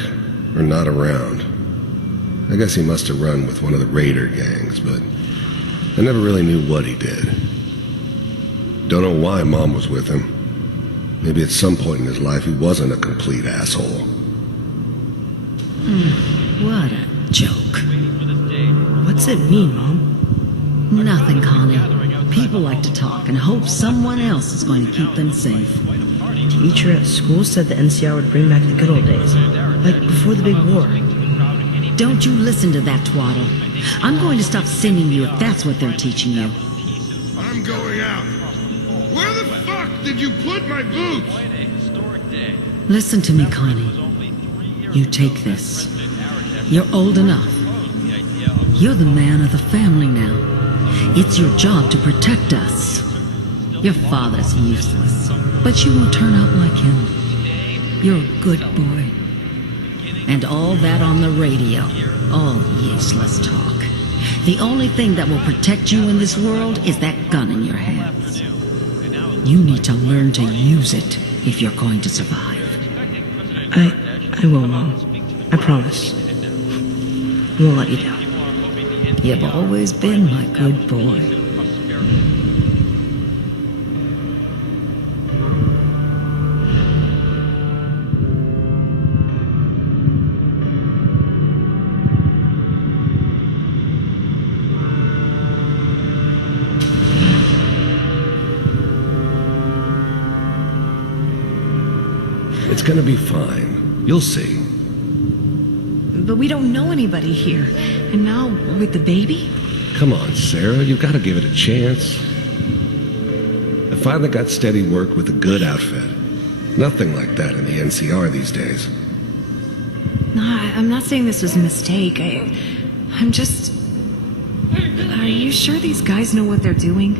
or not around. I guess he must have run with one of the raider gangs, but I never really knew what he did. Don't know why Mom was with him. Maybe at some point in his life he wasn't a complete asshole. What a joke. What's it mean, Mom? Nothing, Connie. People like to talk and hope someone else is going to keep them safe. Teacher at school said the NCR would bring back the good old days, like before the big war. Don't you listen to that twaddle. I'm going to stop singing you if that's what they're teaching you. I'm going out. Where the fuck did you put my boots? Listen to me, Connie. You take this. You're old enough. You're the man of the family now. It's your job to protect us. Your father's useless, but you won't turn out like him. You're a good boy. And all that on the radio, all useless talk. The only thing that will protect you in this world is that gun in your hands. You need to learn to use it if you're going to survive. I will, Mom. I promise. I won't let you down. You've always been my good boy. It's gonna be fine. You'll see. But we don't know anybody here. And now, with the baby? Come on, Sarah, you've got to give it a chance. I finally got steady work with a good outfit. Nothing like that in the NCR these days. No, I'm not saying this was a mistake. I'm just... Are you sure these guys know what they're doing?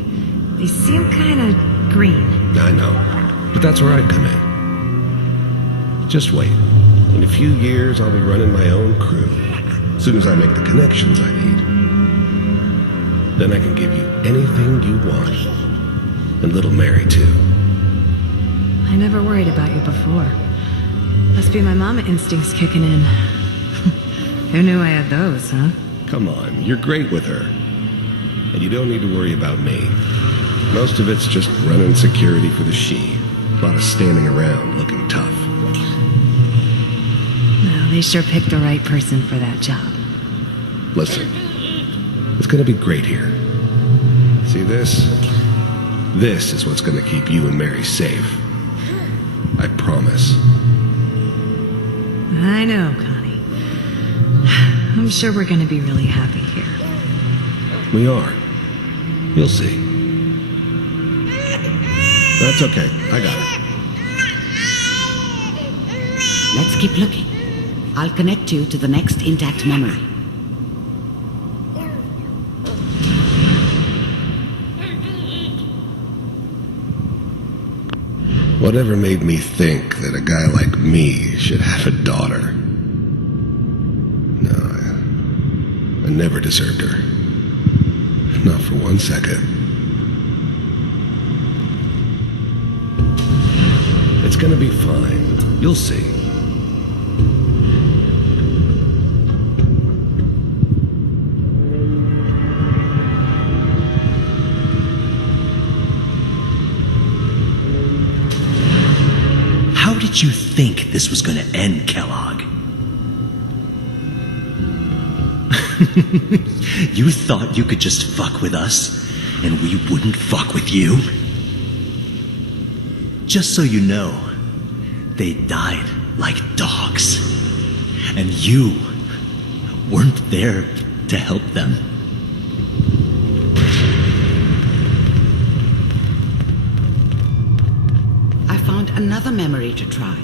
They seem kind of green. I know, but that's where I come in. Just wait. In a few years, I'll be running my own crew. As soon as I make the connections I need. Then I can give you anything you want. And little Mary, too. I never worried about you before. Must be my mama instincts kicking in. Who knew I had those, huh? Come on, you're great with her. And you don't need to worry about me. Most of it's just running security for the she. A lot of standing around looking tough. No, they sure picked the right person for that job. Listen, it's gonna be great here. See this? This is what's gonna keep you and Mary safe. I promise. I know, Connie. I'm sure we're gonna be really happy here. We are. You'll see. That's okay. I got it. Let's keep looking. I'll connect you to the next intact memory. Whatever made me think that a guy like me should have a daughter? No, I never deserved her. Not for 1 second. It's gonna be fine. You'll see. How did you think this was going to end, Kellogg? You thought you could just fuck with us, and we wouldn't fuck with you? Just so you know, they died like dogs, and you weren't there to help them. I found another memory to try.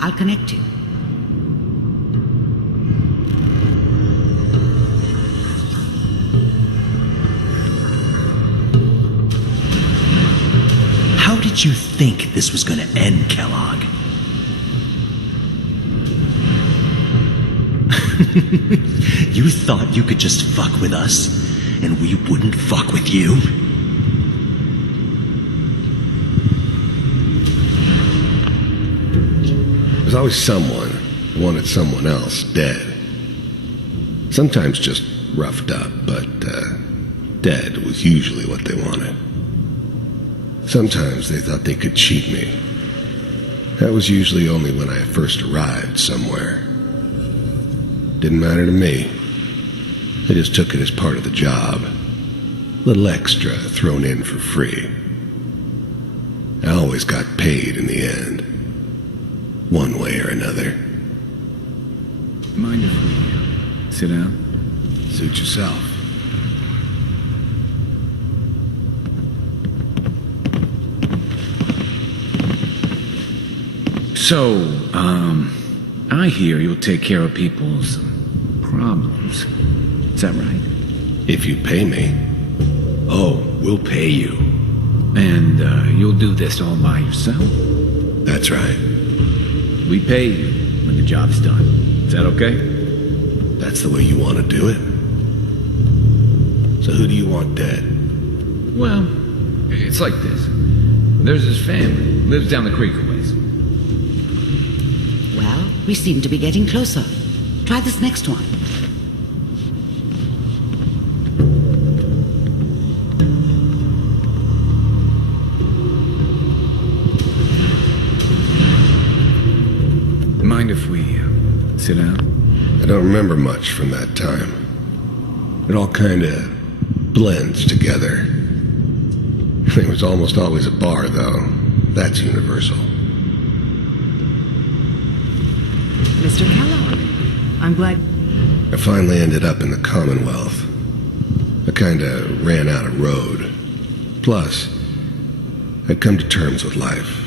I'll connect you. How did you think this was going to end, Kellogg? You thought you could just fuck with us, and we wouldn't fuck with you? There's always someone who wanted someone else dead. Sometimes just roughed up, but dead was usually what they wanted. Sometimes they thought they could cheat me. That was usually only when I first arrived somewhere. Didn't matter to me. I just took it as part of the job. Little extra thrown in for free. I always got paid in the end. One way or another. Mind if we sit down? Suit yourself. So, I hear you'll take care of people's problems. Is that right? If you pay me. Oh, we'll pay you. And, you'll do this all by yourself? That's right. We pay you when the job's done. Is that okay? That's the way you want to do it? So who do you want dead? Well, it's like this. There's his family. Lives down the creek a ways. Well, we seem to be getting closer. Try this next one. Mind if we sit down? I don't remember much from that time. It all kind of blends together. It was almost always a bar, though. That's universal. Mr. Kellogg, I'm glad... I finally ended up in the Commonwealth. I kinda ran out of road. Plus, I'd come to terms with life.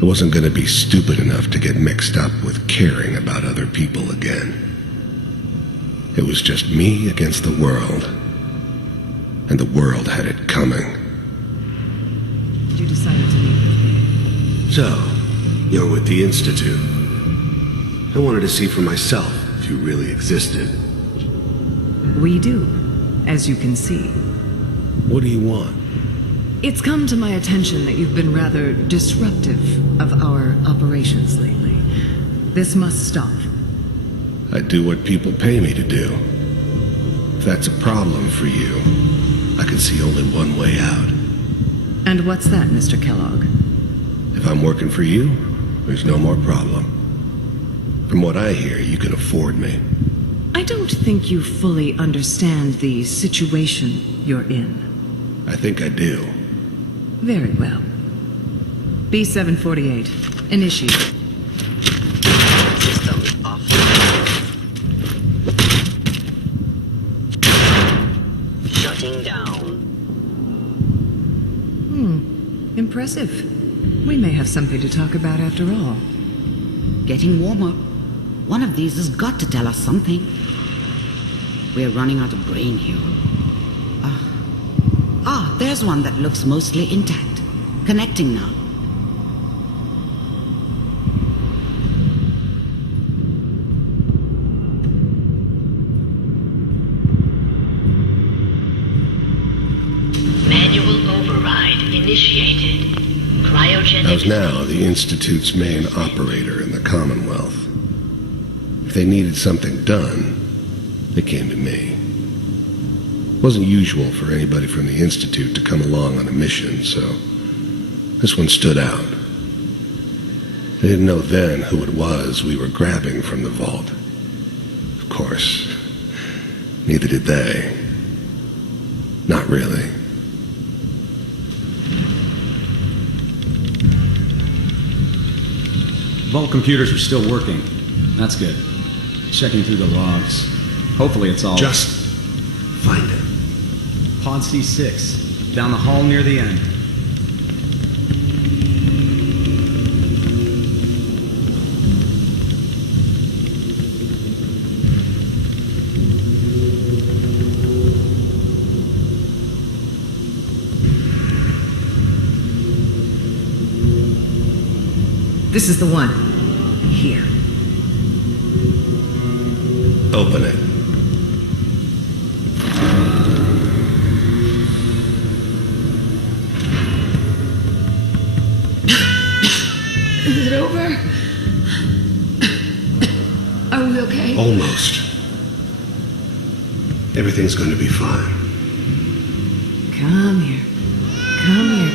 I wasn't gonna be stupid enough to get mixed up with caring about other people again. It was just me against the world. And the world had it coming. You decided to meet with me. So, you're with the Institute. I wanted to see for myself if you really existed. We do, as you can see. What do you want? It's come to my attention that you've been rather disruptive of our operations lately. This must stop. I do what people pay me to do. If that's a problem for you, I can see only one way out. And what's that, Mr. Kellogg? If I'm working for you, there's no more problem. From what I hear, you can afford me. I don't think you fully understand the situation you're in. I think I do. Very well. B-748, initiate. System off. Shutting down. Impressive. We may have something to talk about after all. Getting warmer. One of these has got to tell us something. We're running out of brain here. There's one that looks mostly intact. Connecting now. Manual override initiated. Cryogenic... I was now the Institute's main operator in the Commonwealth. If they needed something done, they came to me. It wasn't usual for anybody from the Institute to come along on a mission, so this one stood out. They didn't know then who it was we were grabbing from the vault. Of course, neither did they. Not really. Vault computers are still working. That's good. Checking through the logs. Hopefully it's all... Just find it. Pod C6. Down the hall near the end. This is the one. Here. Open it. Is it over? Are we okay? Almost. Everything's going to be fine. Come here. Come here.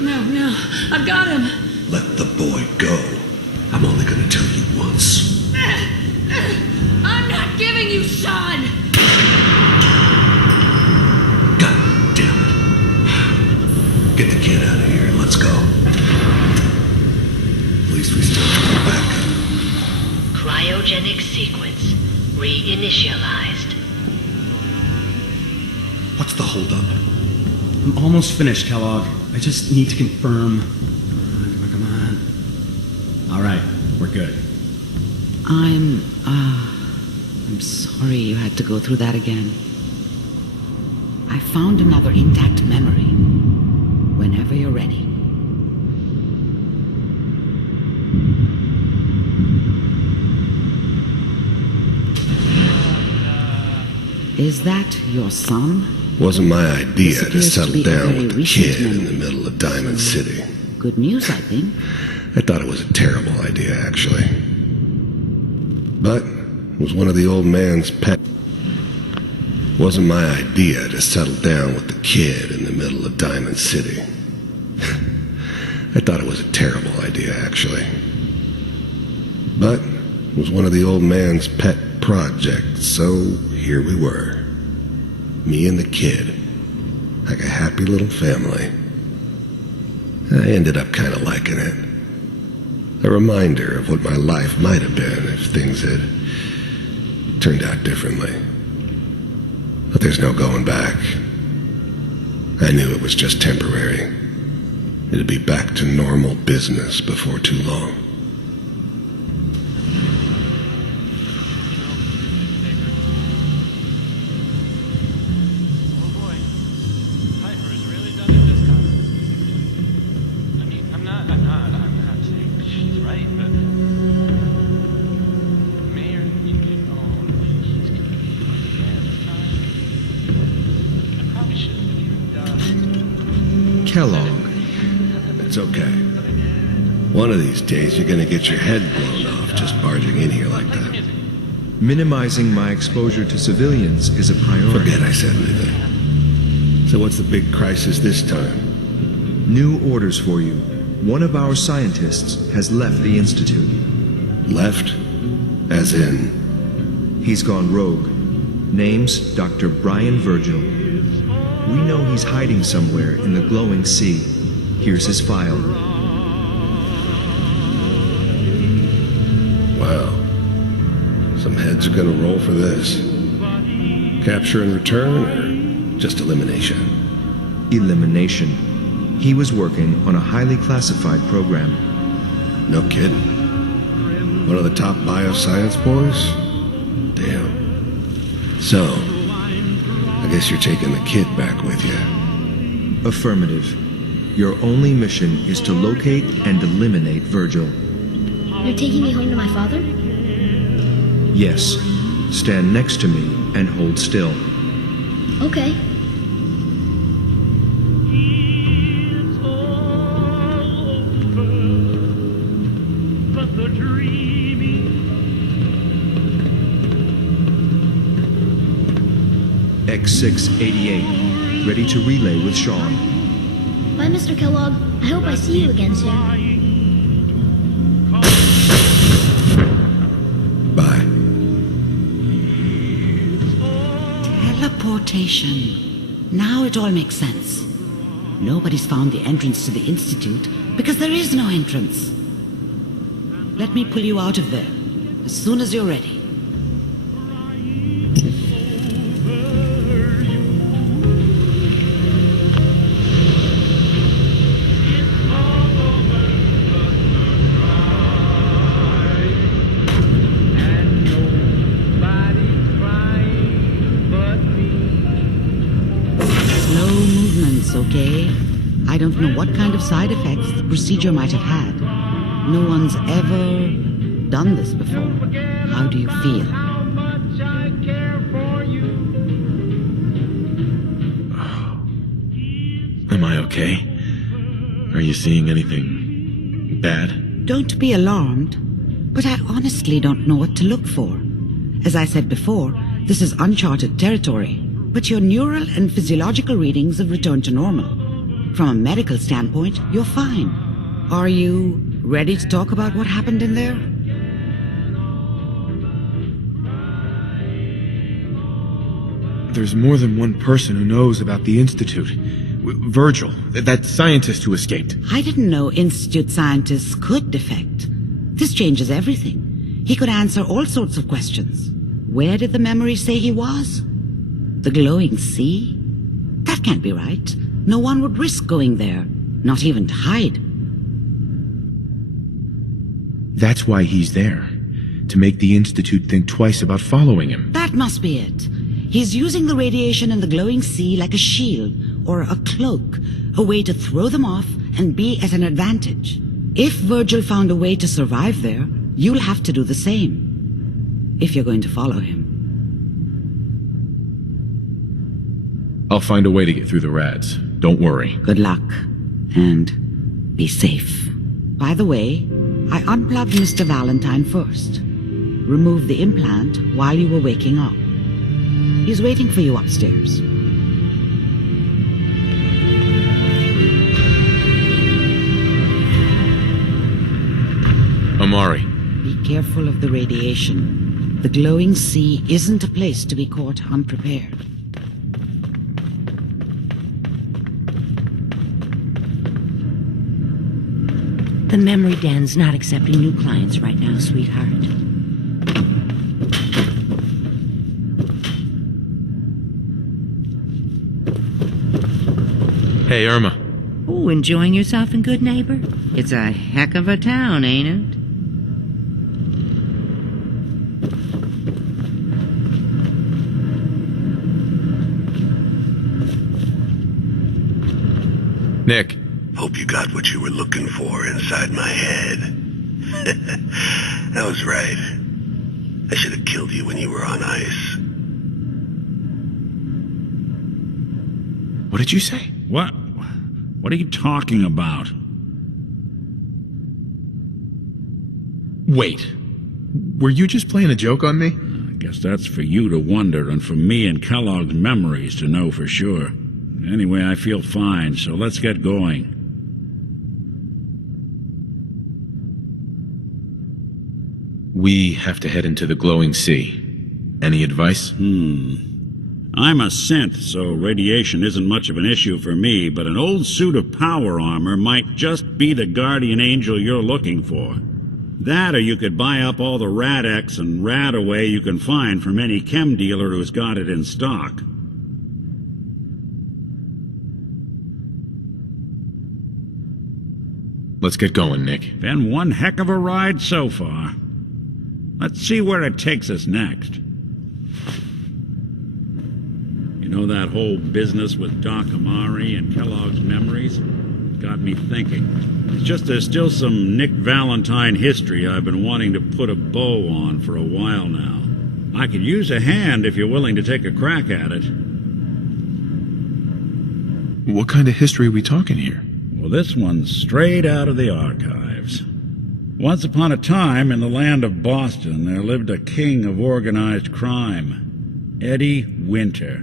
No, I've got him. Let the boy go. I'm only gonna tell you once. I'm not giving you Sean. God damn it. Get the kid out of here and let's go. At least we still have a backup. Cryogenic sequence reinitialized. What's the holdup? I'm almost finished, Kellogg. I just need to confirm. Come on. All right, we're good. I'm sorry you had to go through that again. I found another intact memory. Whenever you're ready. Is that your son? Wasn't my idea to This appears to settle be a down very with the recent kid in the memory. middle of Diamond City. Good news, I think. I thought it was a terrible idea, actually. But it was one of the old man's pet. Wasn't my idea to settle down with the kid in the middle of Diamond City. I thought it was a terrible idea, actually. But it was one of the old man's pet projects, so here we were. Me and the kid. Like a happy little family. I ended up kind of liking it. A reminder of what my life might have been if things had turned out differently. But there's no going back. I knew it was just temporary. It'd be back to normal business before too long. I'm not saying she's right, but Mayor, you can own he's gonna be at the time. I probably shouldn't have even done. Kellogg. It's okay. One of these days you're gonna get your head blown off just barging in here like that. Minimizing my exposure to civilians is a priority. Forget I said anything. So what's the big crisis this time? New orders for you. One of our scientists has left the Institute. Left? As in? He's gone rogue. Name's Dr. Brian Virgil. We know he's hiding somewhere in the glowing sea. Here's his file. Wow. Some heads are gonna roll for this. Capture and return, or just elimination? Elimination. He was working on a highly classified program. No kidding. One of the top bioscience boys? Damn. So, I guess you're taking the kid back with you. Affirmative. Your only mission is to locate and eliminate Virgil. You're taking me home to my father? Yes. Stand next to me and hold still. Okay. X688. Ready to relay with Sean. Bye, Mr. Kellogg. I hope I see you again soon. Bye. Teleportation. Now it all makes sense. Nobody's found the entrance to the Institute because there is no entrance. Let me pull you out of there as soon as you're ready. Okay? I don't know what kind of side effects the procedure might have had. No one's ever done this before. How do you feel? Am I okay? Are you seeing anything bad? Don't be alarmed, but I honestly don't know what to look for. As I said before, this is uncharted territory, but your neural and physiological readings have returned to normal. From a medical standpoint, you're fine. Are you ready to talk about what happened in there? There's more than one person who knows about the Institute. Virgil, that scientist who escaped. I didn't know Institute scientists could defect. This changes everything. He could answer all sorts of questions. Where did the memory say he was? The glowing sea? That can't be right. No one would risk going there, not even to hide. That's why he's there. To make the Institute think twice about following him. That must be it. He's using the radiation in the glowing sea like a shield or a cloak, a way to throw them off and be at an advantage. If Virgil found a way to survive there, you'll have to do the same. If you're going to follow him. I'll find a way to get through the rads. Don't worry. Good luck. And be safe. By the way, I unplugged Mr. Valentine first. Removed the implant while you were waking up. He's waiting for you upstairs. Amari. Be careful of the radiation. The glowing sea isn't a place to be caught unprepared. The memory den's not accepting new clients right now, sweetheart. Hey, Irma. Oh, enjoying yourself in Good Neighbor? It's a heck of a town, ain't it? Nick. Hope you got what you were looking for inside my head. That was right. I should have killed you when you were on ice. What did you say? What? What are you talking about? Wait. Were you just playing a joke on me? I guess that's for you to wonder and for me and Kellogg's memories to know for sure. Anyway, I feel fine, so let's get going. We have to head into the glowing sea. Any advice? I'm a synth, so radiation isn't much of an issue for me, but an old suit of power armor might just be the guardian angel you're looking for. That, or you could buy up all the Rad-X and Rad-Away you can find from any chem dealer who's got it in stock. Let's get going, Nick. Been one heck of a ride so far. Let's see where it takes us next. You know, that whole business with Doc Amari and Kellogg's memories got me thinking. It's just there's still some Nick Valentine history I've been wanting to put a bow on for a while now. I could use a hand if you're willing to take a crack at it. What kind of history are we talking here? Well, this one's straight out of the archives. Once upon a time, in the land of Boston, there lived a king of organized crime, Eddie Winter.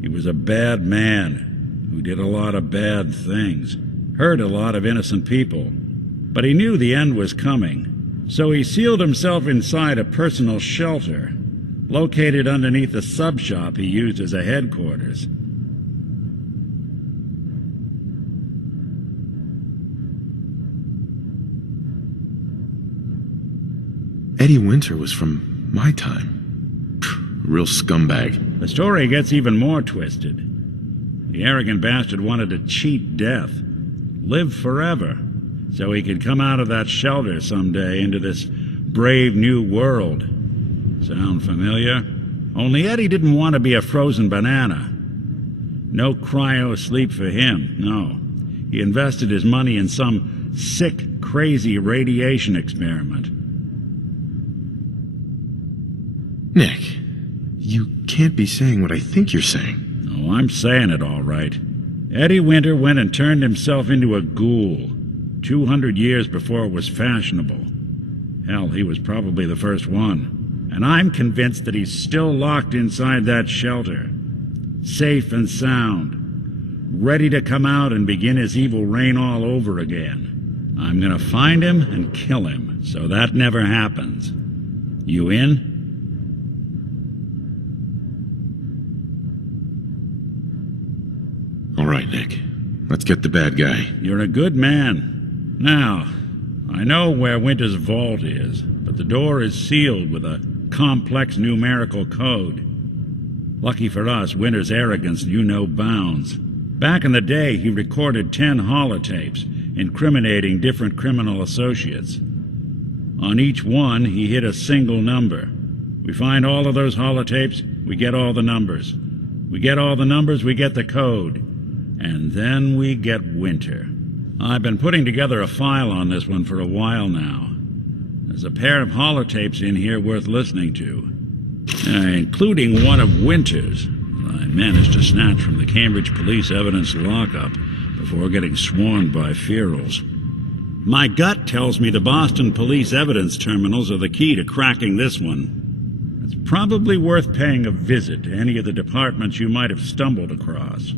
He was a bad man who did a lot of bad things, hurt a lot of innocent people. But he knew the end was coming, so he sealed himself inside a personal shelter, located underneath a sub-shop he used as a headquarters. Eddie Winter was from my time. Real scumbag. The story gets even more twisted. The arrogant bastard wanted to cheat death, live forever, so he could come out of that shelter someday into this brave new world. Sound familiar? Only Eddie didn't want to be a frozen banana. No cryo sleep for him, no. He invested his money in some sick, crazy radiation experiment. Nick, you can't be saying what I think you're saying. Oh, I'm saying it all right. Eddie Winter went and turned himself into a ghoul 200 years before it was fashionable. Hell, he was probably the first one. And I'm convinced that he's still locked inside that shelter, safe and sound, ready to come out and begin his evil reign all over again. I'm gonna find him and kill him, so that never happens. You in? All right, Nick. Let's get the bad guy. You're a good man. Now, I know where Winter's vault is, but the door is sealed with a complex numerical code. Lucky for us, Winter's arrogance knew no bounds. Back in the day, he recorded 10 holotapes, incriminating different criminal associates. On each one, he hit a single number. We find all of those holotapes, we get all the numbers. We get all the numbers, we get the code. And then we get Winter. I've been putting together a file on this one for a while now. There's a pair of holotapes in here worth listening to, including one of Winter's that I managed to snatch from the Cambridge Police evidence lockup before getting swarmed by ferals. My gut tells me the Boston Police evidence terminals are the key to cracking this one. It's probably worth paying a visit to any of the departments you might have stumbled across.